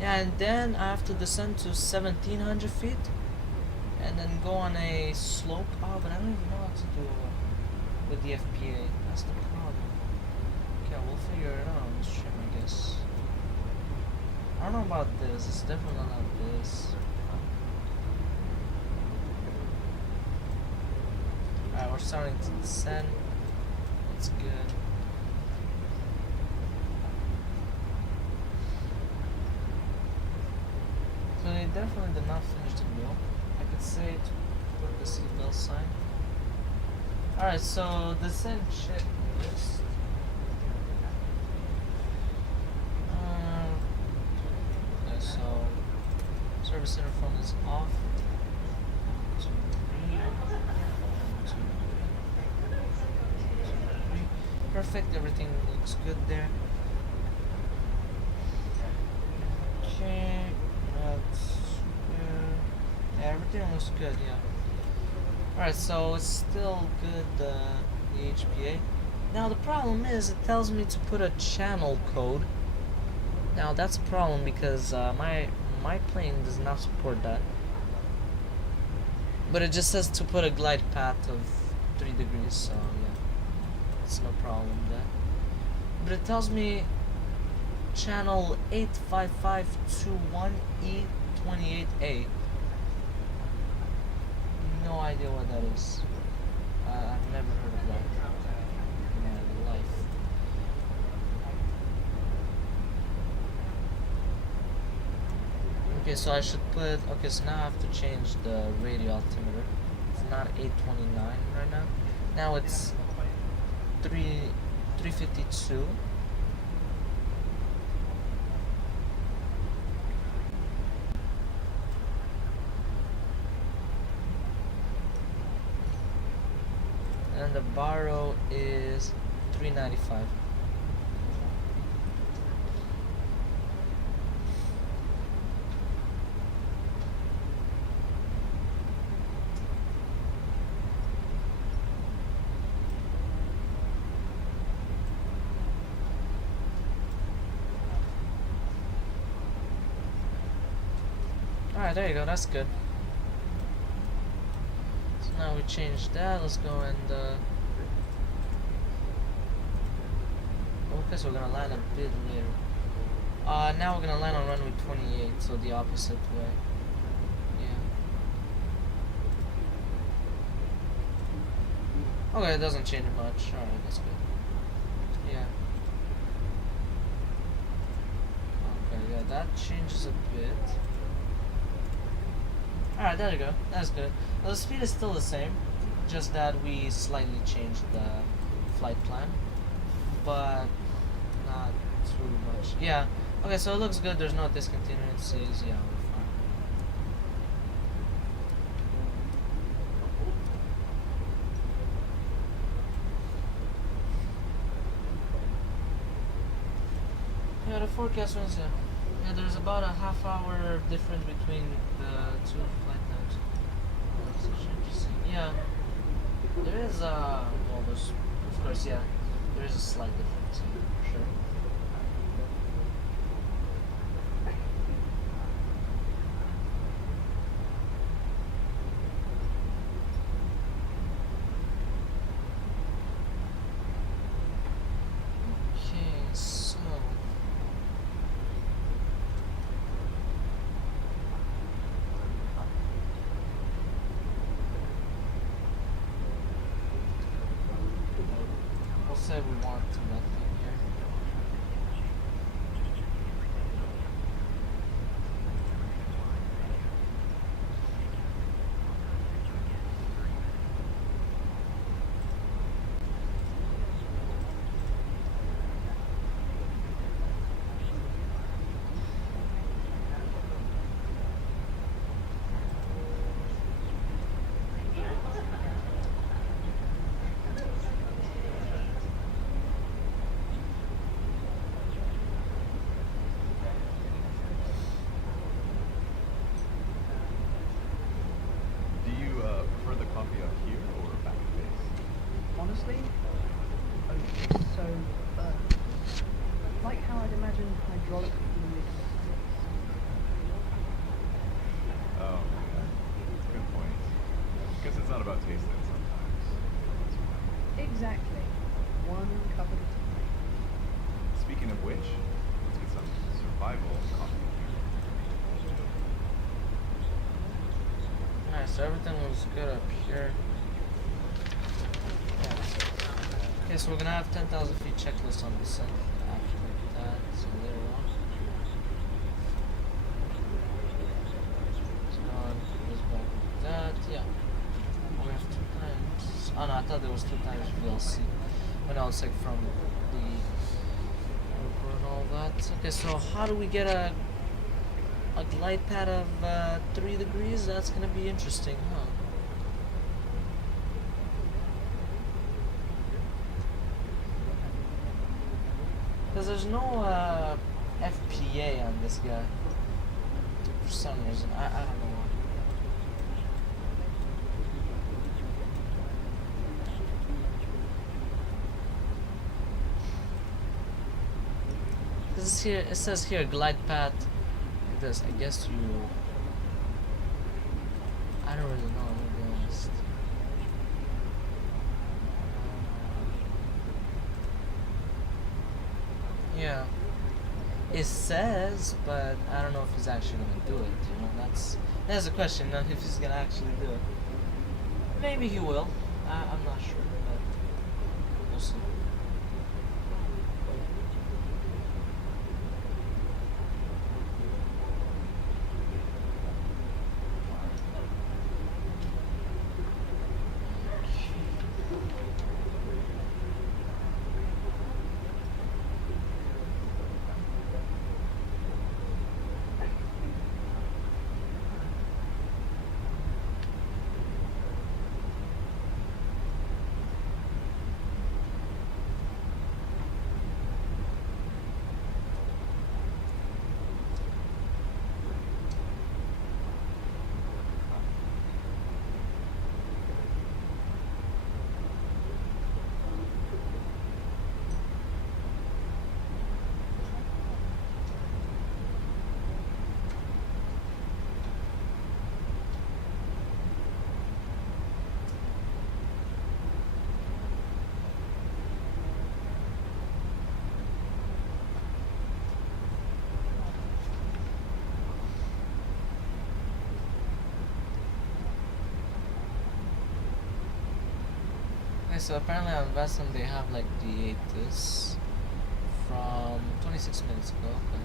Yeah, and then I have to descend to 1,700 feet, and then go on a slope. Oh, but I don't even know what to do with the FPA. That's the problem. Okay, we'll figure it out on the stream, I guess. I don't know about this. It's definitely not this. Alright, we're starting to descend. That's good. So they definitely did not finish the meal. I could say to put the seatbelt sign. Alright, so descent checklist. Okay, so service interphone is off. Perfect, everything looks good there. Okay, that's good. Yeah, everything looks good, yeah. Alright, so it's still good, the HPA. Now the problem is, it tells me to put a channel code. Now that's a problem because my plane does not support that. But it just says to put a glide path of 3 degrees, so yeah. It's no problem with that. But it tells me channel 85521E28A. No idea what that is. I've never heard of that in my life. Okay, so I should put. Okay, so now I have to change the radio altimeter. It's not 829 right now. Now it's 352. And the baro is 395. Alright, there you go, that's good. So now we change that, let's go and okay, so we're gonna land a bit later. Now we're gonna land on runway 28, so the opposite way. Yeah. Okay, it doesn't change much. Alright, that's good. Yeah. Okay, yeah, that changes a bit. Alright, there you go. That's good. Well, the speed is still the same, just that we slightly changed the flight plan, but not too much. Yeah. Okay, so it looks good. There's no discontinuities. Yeah, we're fine. Yeah, the forecast ones. Yeah. Yeah, there's about a half-hour difference between the two flight times. Oh, that's interesting. Yeah, there is well, there's, of course, yeah, there is a slight difference, for sure. Okay, so. Say we want to nothing here. survival cost. Alright, so everything looks good up here. Yeah. Okay, so we're gonna have 10,000 feet checklist on descent after that, so later on. So goes back like that, yeah. We have 2 times. Oh no, I thought there was 2 times VLC. But no, it's like from the airport and all that. Okay, so how do we get a glide pad of 3 degrees? That's gonna be interesting, huh? Because there's no FPA on this guy. For some reason. I don't know why. It says here glide path like this. I guess you. I don't really know, I'm gonna be honest. Yeah. It says, but I don't know if he's actually gonna do it, you know, that's the question, not if he's gonna actually do it. Maybe he will. I'm not sure, but we'll see. Okay, so apparently on Vesam they have like D8 this from 26 minutes ago. Okay.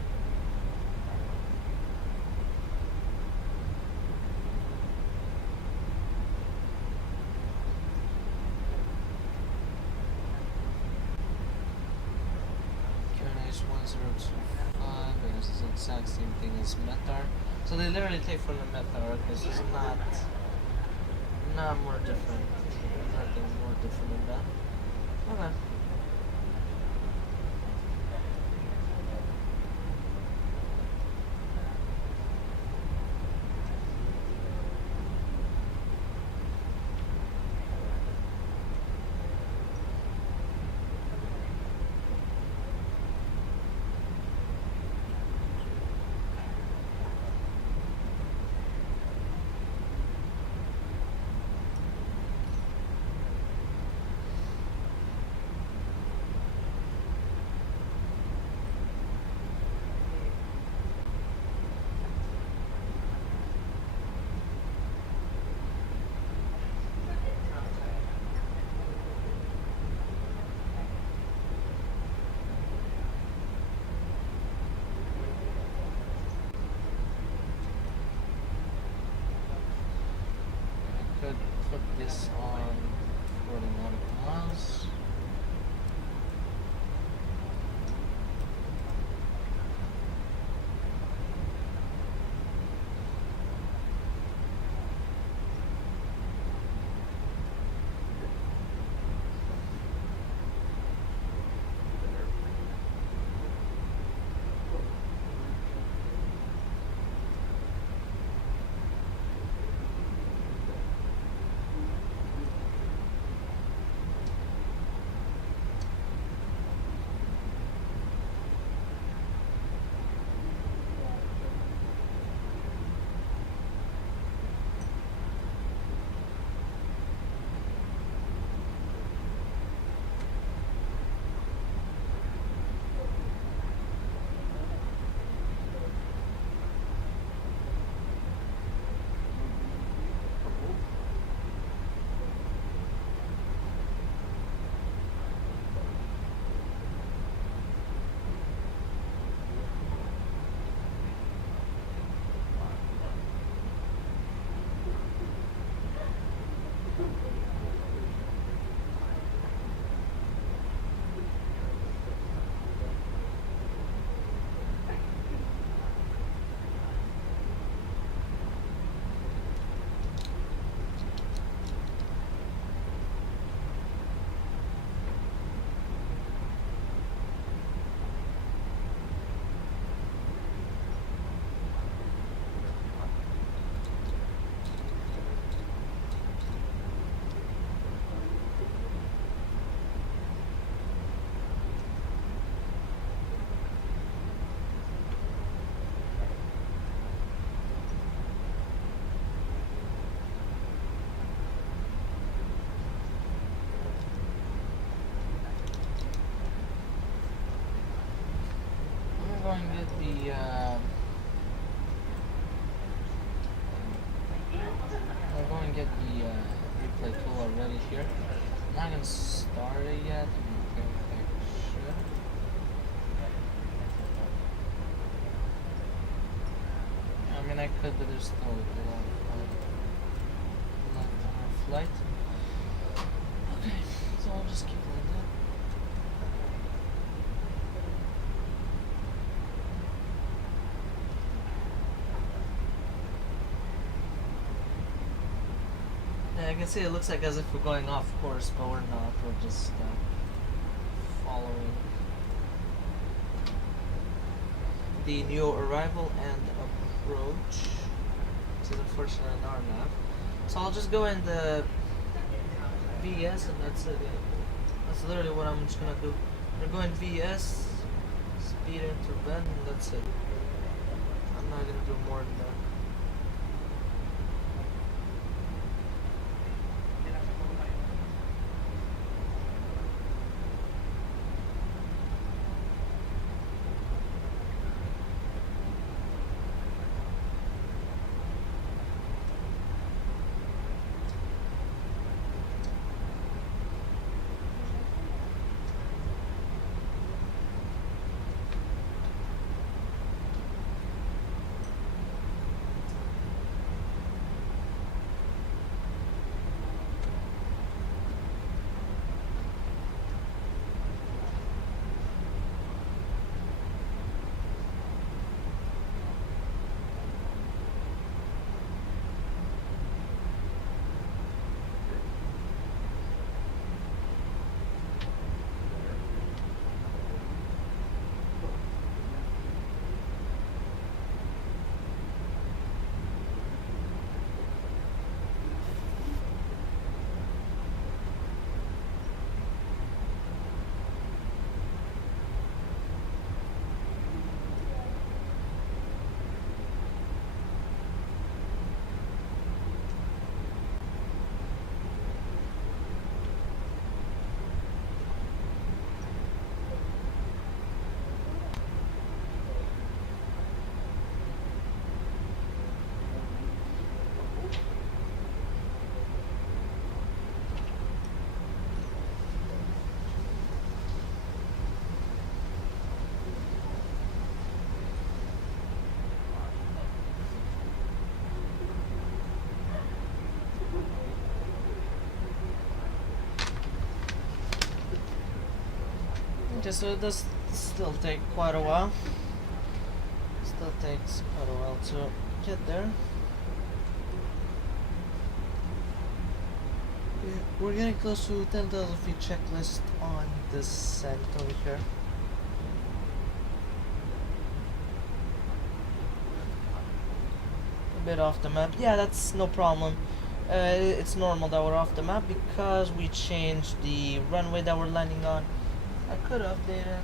QNH 1025, it's the exact same thing as Metar. So they literally take from the Metar because it's not more different. Nothing more different than that. Okay. and get the I'll go and get the replay tool already here. I'm not gonna start it yet. I don't think I should. I mean, I could, but there's still a lot of time left on our flight. Okay, so I'll just keep like that. Yeah, I can see it looks like as if we're going off course, but we're not. We're just following the new arrival and approach. This is unfortunately an RNAV. So I'll just go in the VS and that's it. That's literally what I'm just gonna do. I'm gonna go in VS, speed intervent, and that's it. I'm not gonna do more than that. Okay, so it does still take quite a while. Still takes quite a while to get there. We're getting close to 10,000 feet checklist on descent over here. A bit off the map. Yeah, that's no problem. It's normal that we're off the map because we changed the runway that we're landing on. I could update it.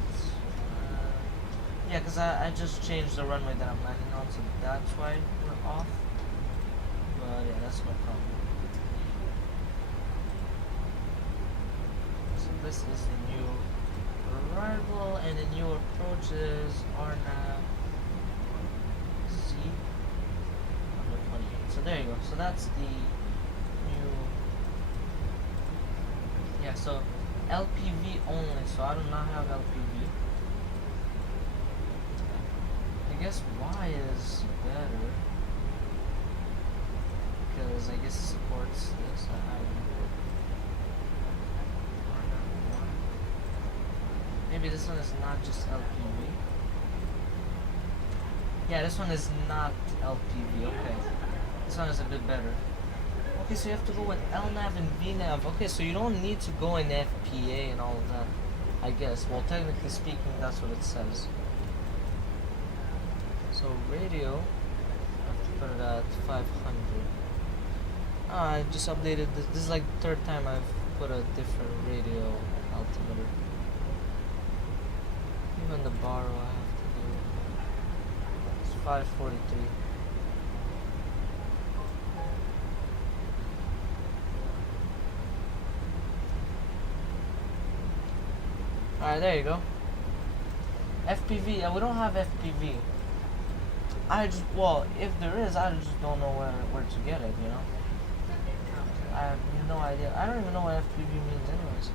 Yeah, because I just changed the runway that I'm landing on, so that's why we're off. But yeah, that's no problem. So this is the new arrival, and the new approaches are now Z 128. So there you go. So that's the new. Yeah, so LPV only, so I do not have LPV. I guess Y is better because I guess it supports this. I don't know. Maybe this one is not just LPV. Yeah, this one is not LPV. Okay, this one is a bit better. Okay, so you have to go with LNAV and VNAV. Okay, so you don't need to go in FPA and all of that, I guess. Well, technically speaking, that's what it says. So radio, I have to put it at 500. I just updated this. This is like the third time I've put a different radio altimeter. Even the baro I have to do. It's 543. Alright, there you go. FPV, we don't have FPV. Well, if there is, I just don't know where to get it, you know? I have no idea. I don't even know what FPV means anyways.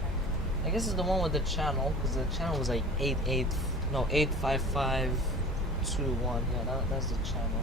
I guess it's the one with the channel, because the channel was like 85521. Yeah, that's the channel.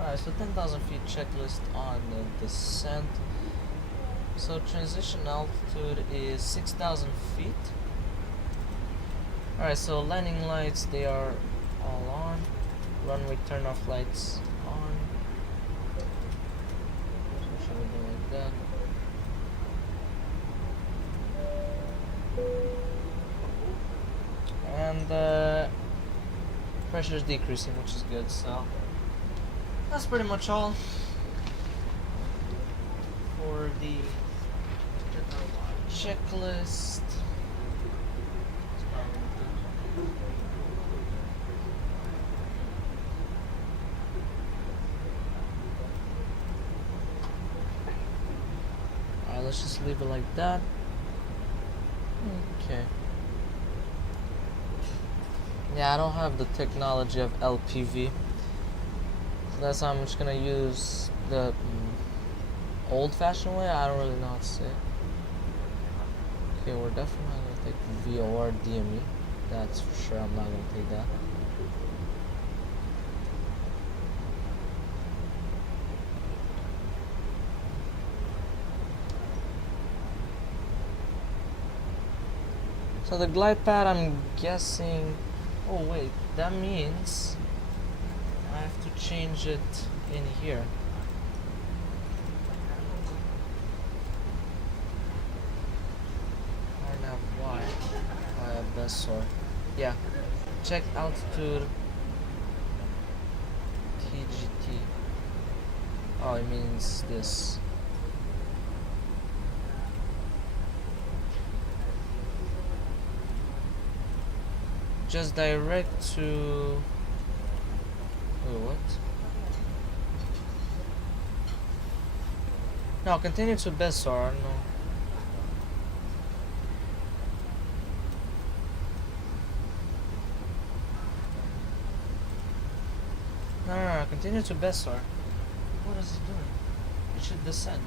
Alright, so 10,000 feet checklist on the descent. So transition altitude is 6,000 feet. Alright, so landing lights, they are all on. Runway turn off lights on. So should we do like that? And pressure is decreasing, which is good, so that's pretty much all for the checklist. Alright, let's just leave it like that. Okay. Yeah, I don't have the technology of LPV. That's how I'm just gonna use the old-fashioned way. I don't really know how to say it. Okay, we're definitely not gonna take VOR DME. That's for sure. I'm not gonna take that. So the glide pad, I'm guessing. Oh wait, that means I have to change it in here. I don't have why. Bessor. Yeah. Check altitude. TGT. Oh, it means this. Just direct to. Wait, what? No, continue to Bessar. No. No, continue to Bessar. What is it doing? It should descend.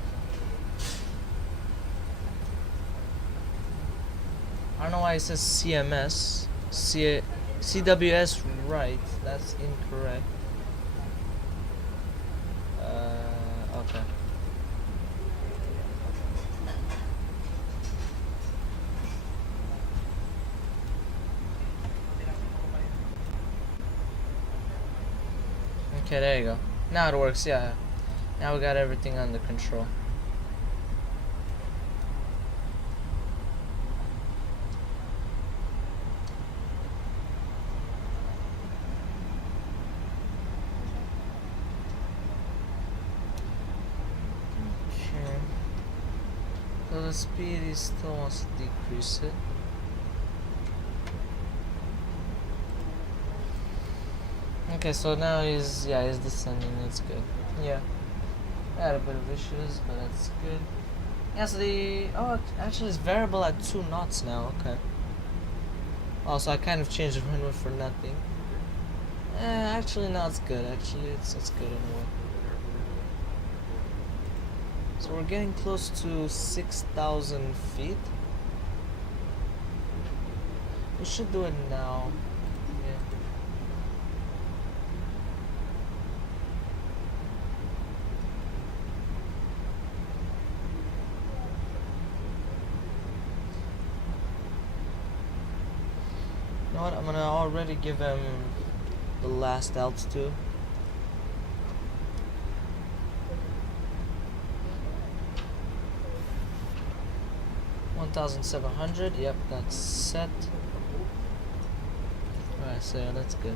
I don't know why it says CMS. CWS right. That's incorrect. Okay. Okay, there you go. Now it works, yeah. Now we got everything under control. Okay. So the speed is still wants to decrease it. Okay, so now he's descending. It's good. Yeah, I had a bit of issues, but that's good. Yeah, so actually it's variable at 2 knots now. Okay. Also, I kind of changed the runway for nothing. Actually, no, it's good. Actually, it's good anyway. So we're getting close to 6,000 feet. We should do it now. Yeah. You know what? I'm gonna already give him the last altitude. 1,700. Yep, that's set. Alright, so yeah, that's good.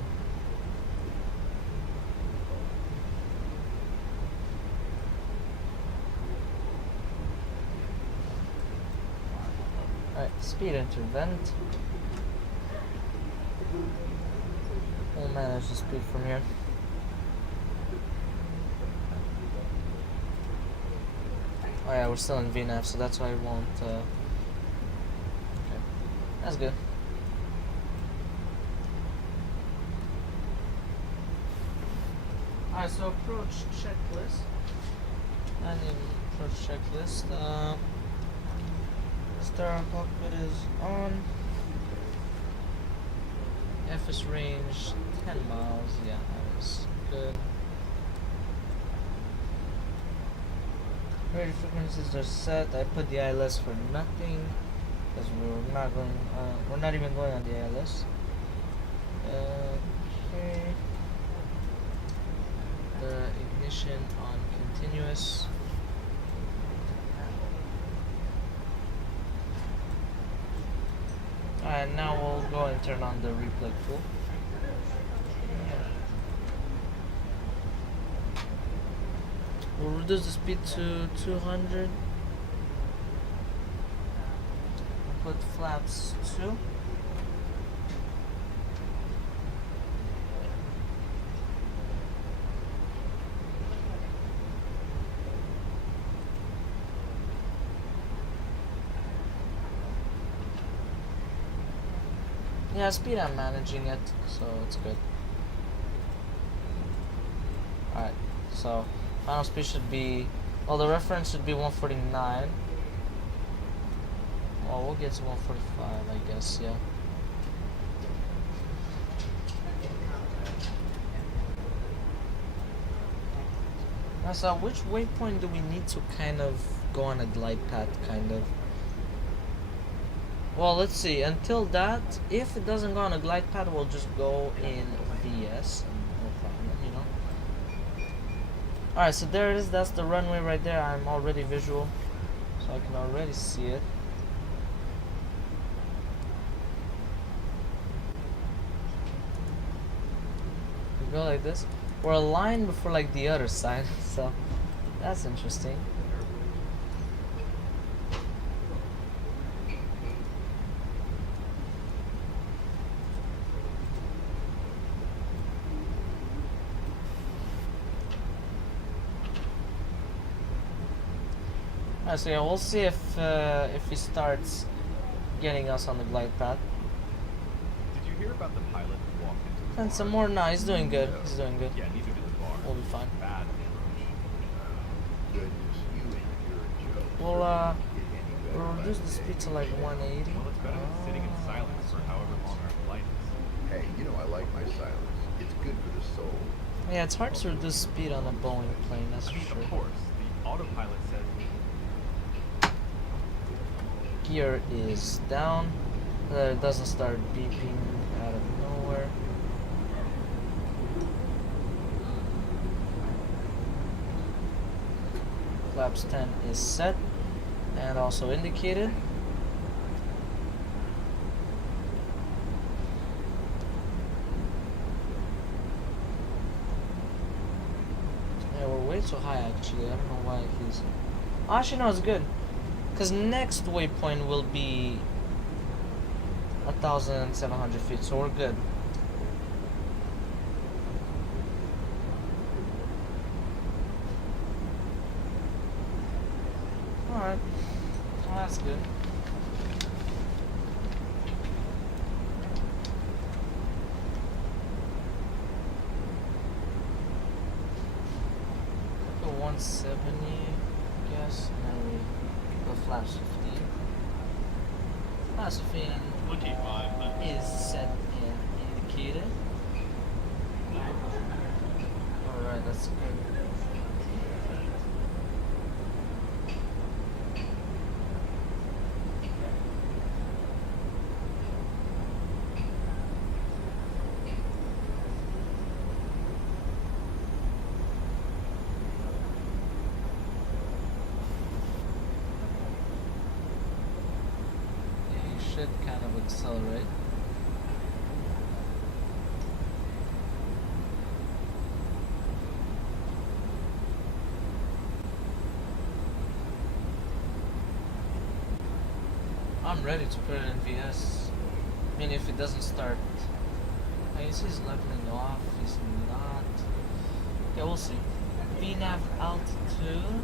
Alright, speed intervent. We'll manage the speed from here. Oh yeah, we're still in VNAV, so that's why it won't. Okay, that's good. Alright, so approach checklist. I need approach checklist. Star cockpit is on. FS range 10 miles. Yeah, that is good. Radio frequencies are set. I put the ILS for nothing because we're not even going on the ILS. Okay. The ignition on continuous. Alright, now we'll go and turn on the replay pool. We'll reduce the speed to 200. Put flaps 2. Yeah, speed I'm managing it, so it's good. Alright, so final speed should be, well, the reference should be 149. Well, we'll get to 145, I guess, yeah. Now, so which waypoint do we need to kind of go on a glide path, kind of? Well, let's see. Until that, if it doesn't go on a glide path, we'll just go in VS. No problem, you know. Alright, so there it is. That's the runway right there. I'm already visual, so I can already see it. We go like this. We're aligned before like the other side, so that's interesting. Alright, so yeah, we'll see if he starts getting us on the glide path. Did you hear about the pilot who walked into the And bar? some more. No, he's doing good. He's doing good. Yeah, neither did the bar. We'll be fine. Bad approach. Goodness, you and your joke. We'll reduce the speed to like 180. Well, it's better than sitting in silence for however long our flight is. Hey, you know I like my silence. It's good for the soul. Yeah, it's hard to reduce speed on a Boeing plane, that's I for mean, sure. of course, the autopilot says Gear is down. It doesn't start beeping out of nowhere. Flaps 10 is set and also indicated. Yeah, we're way too high actually. I don't know why he's... Actually, no, it's good. Because next waypoint will be 1,700 feet, so we're good. Alright. Well, that's good. Go 170, I guess. And then we go flaps 15. Flaps 15 is set and indicated. Alright, that's good. Should kind of accelerate. I'm ready to put it in VS. I mean, if it doesn't start. I guess he's leveling off, he's not. Yeah, we'll see. VNAV altitude.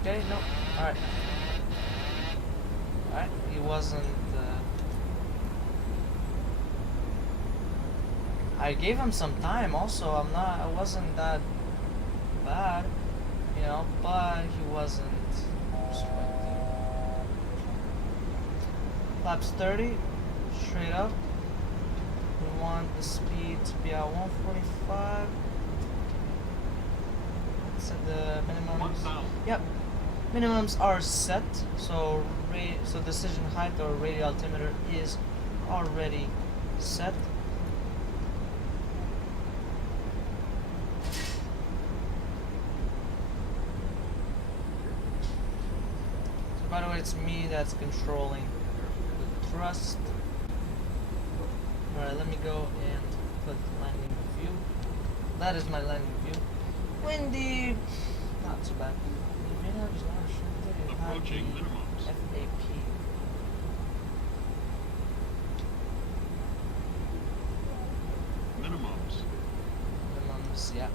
Okay, no. Alright. Alright, he wasn't. I gave him some time also. I wasn't that bad, you know, but he wasn't respecting. Laps 30, straight up. We want the speed to be at 145. Set the minimums. Yep. Minimums are set, so decision height or radial altimeter is already set. So by the way, it's me that's controlling the thrust. Alright, let me go and put landing view. That is my landing view. Windy, not too bad. Approaching minimums. FAP. Minimums, yeah.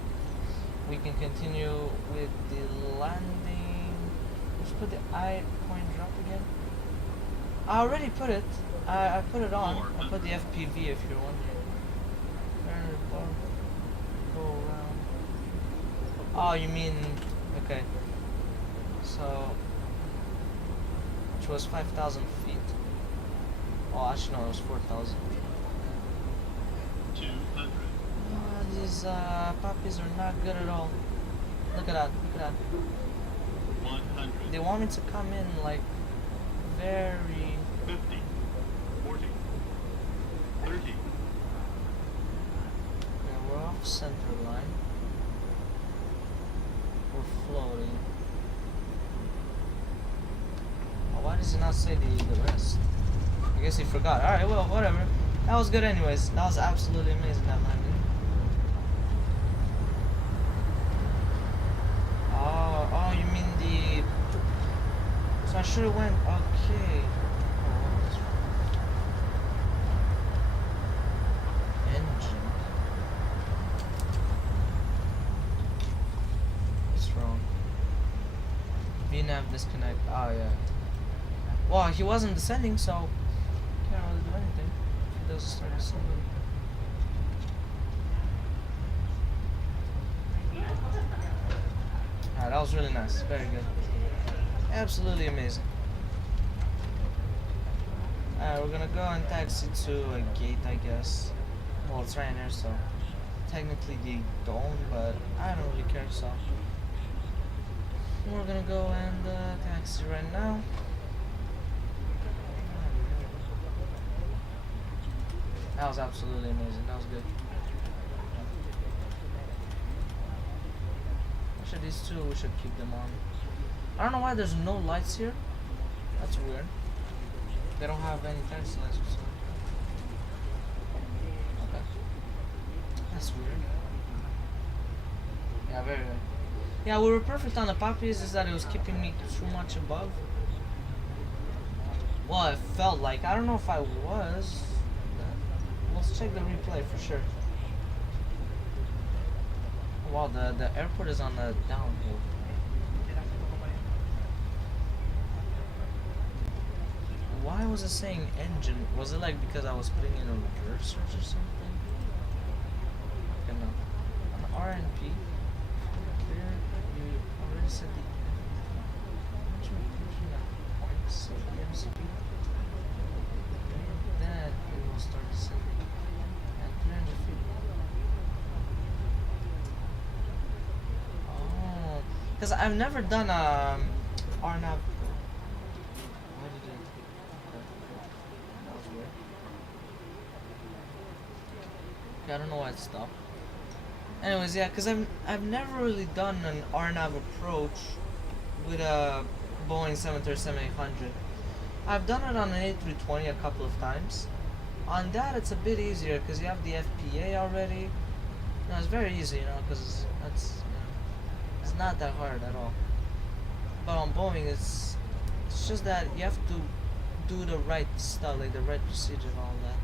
We can continue with the landing. Let's put the eye point drop again. I already put it. I put it on. I put the FPV if you're wondering. Go around. Oh, you mean, okay. So, which was 5,000 feet. Oh, actually no, it was 4,000. 200. These puppies are not good at all. Look at that, look at that. 100. They want me to come in like very... 50. 40. 30. Yeah, we're off center line. We're floating. Oh, why does he not say the rest? I guess he forgot. Alright, well, whatever. That was good anyways. That was absolutely amazing, that landing. Oh, you mean the... So I should have went... Okay. Oh, that's wrong. Engine. What's wrong? VNAV disconnect. Oh, yeah. Well, he wasn't descending, so can't really do anything. He doesn't start descending. Alright, that was really nice. Very good. Absolutely amazing. Alright, we're gonna go and taxi to a gate, I guess. Well, it's right there, so technically they don't, but I don't really care, so we're gonna go and taxi right now. That was absolutely amazing. That was good. Actually, these two, we should keep them on. I don't know why there's no lights here. That's weird. They don't have any taxi lights or something. Okay. That's weird. Yeah, very good. Yeah, we were perfect on the puppies, is that it was keeping me too much above. Well, it felt like. I don't know if I was. Let's check the replay for sure. Wow, the airport is on the downhill. Why was it saying engine? Was it like because I was putting in a reverse or something? Okay, no. On RNP, clear, you already said the points of the MCP. Then it will start descending at 300 feet. Oh, because I've never done RNAV. Why did it? That was weird. Okay, I don't know why it stopped. Anyways, yeah, because I've never really done an RNAV approach with a Boeing 737-800. I've done it on an A320 a couple of times. On that, it's a bit easier because you have the FPA already. No, it's very easy, because it's not that hard at all. But on Boeing, it's just that you have to do the right stuff, like the right procedure and all that.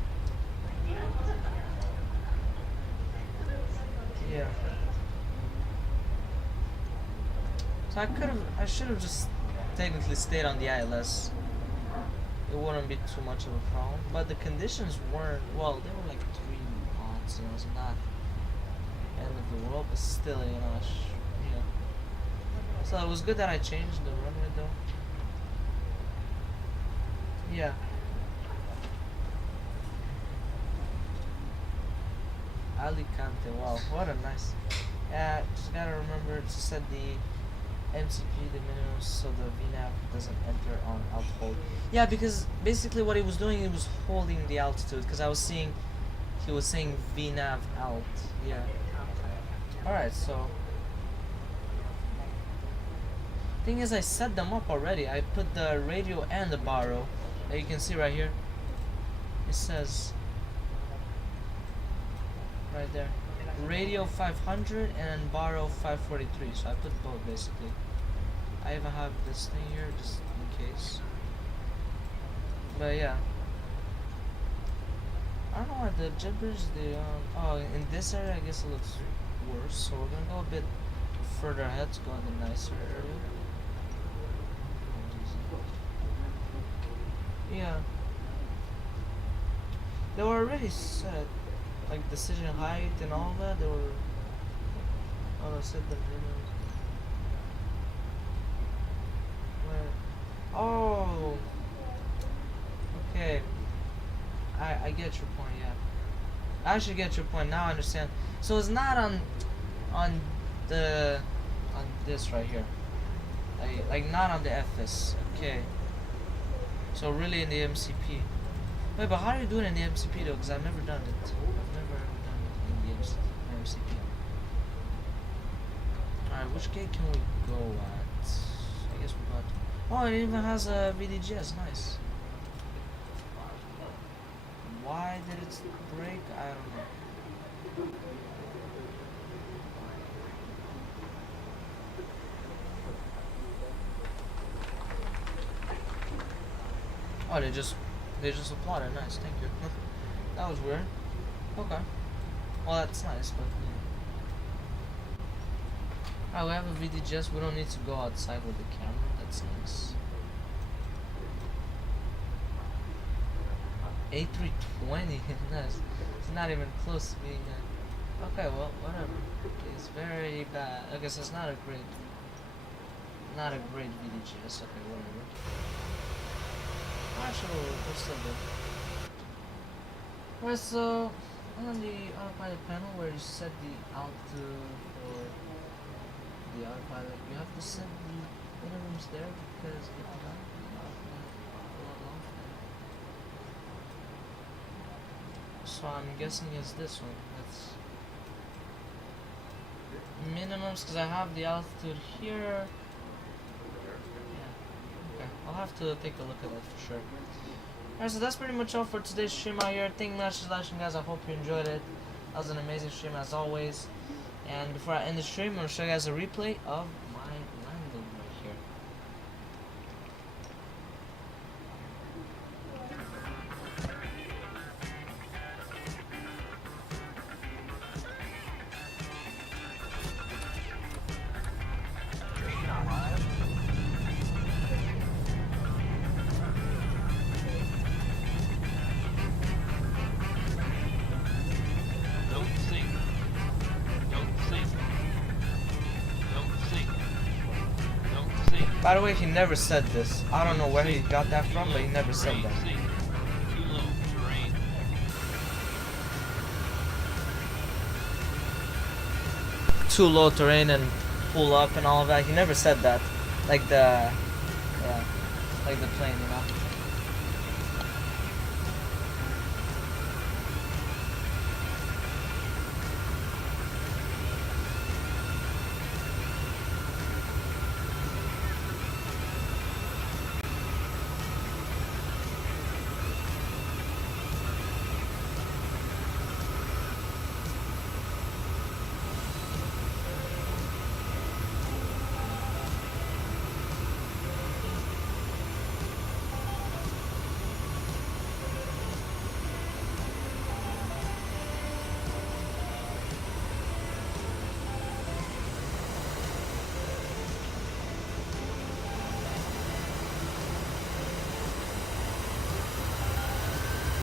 Yeah. So I should have just technically stayed on the ILS. It wouldn't be too much of a problem. But the conditions weren't, well, they were like 3 knots, it's not end of the world, but still, So it was good that I changed the runway though. Yeah. Alicante, wow, what a nice. Yeah, just gotta remember to set the MCP the minimum so the VNAV doesn't enter on alt hold. Yeah, because basically what he was doing, he was holding the altitude, because I was seeing he was saying VNAV alt. Yeah. Alright, so thing is, I set them up already. I put the radio and the baro. You can see right here. It says right there, radio 500 and baro 543. So I put both basically. I even have this thing here just in case. But yeah, I don't know why the jet bridge. Oh, in this area I guess it looks worse. So we're gonna go a bit further ahead to go in the nicer area. Yeah, they were already set, like decision height and all that. They were. Oh, I said the minimum. Where? Oh. Okay. I get your point. Yeah. I actually get your point now. I understand. So it's not on this right here. Like not on the FS. Okay. So really in the MCP. Wait, but how do you do it in the MCP though? Because I've never done it. I've never ever done it in the MCP. Alright, which gate can we go at? I guess we got. Oh, it even has a VDGS. Nice. Why did it break? I don't know. Oh, they just applauded. Nice, thank you. That was weird. Okay. Well, that's nice, but yeah. Alright, we have a VDGS. We don't need to go outside with the camera. That's nice. A320. Nice. It's not even close to being okay, well, whatever. It's very bad. Okay, so it's not a great VDGS. Okay, whatever. Actually, we're still good. Alright, so on the autopilot panel where you set the altitude for the autopilot, you have to set the minimums there because if not, so I'm guessing it's this one. That's minimums because I have the altitude here. I'll have to take a look at that for sure. Alright, so that's pretty much all for today's stream out here. Thank you much for watching, guys. I hope you enjoyed it. That was an amazing stream as always. And before I end the stream, I'm going to show you guys a replay of my landing right here. By the way, he never said this. I don't know where he got that from, but he never said that. Too low terrain. Too low terrain and pull up and all of that. He never said that. Like the, yeah, like the plane, you know.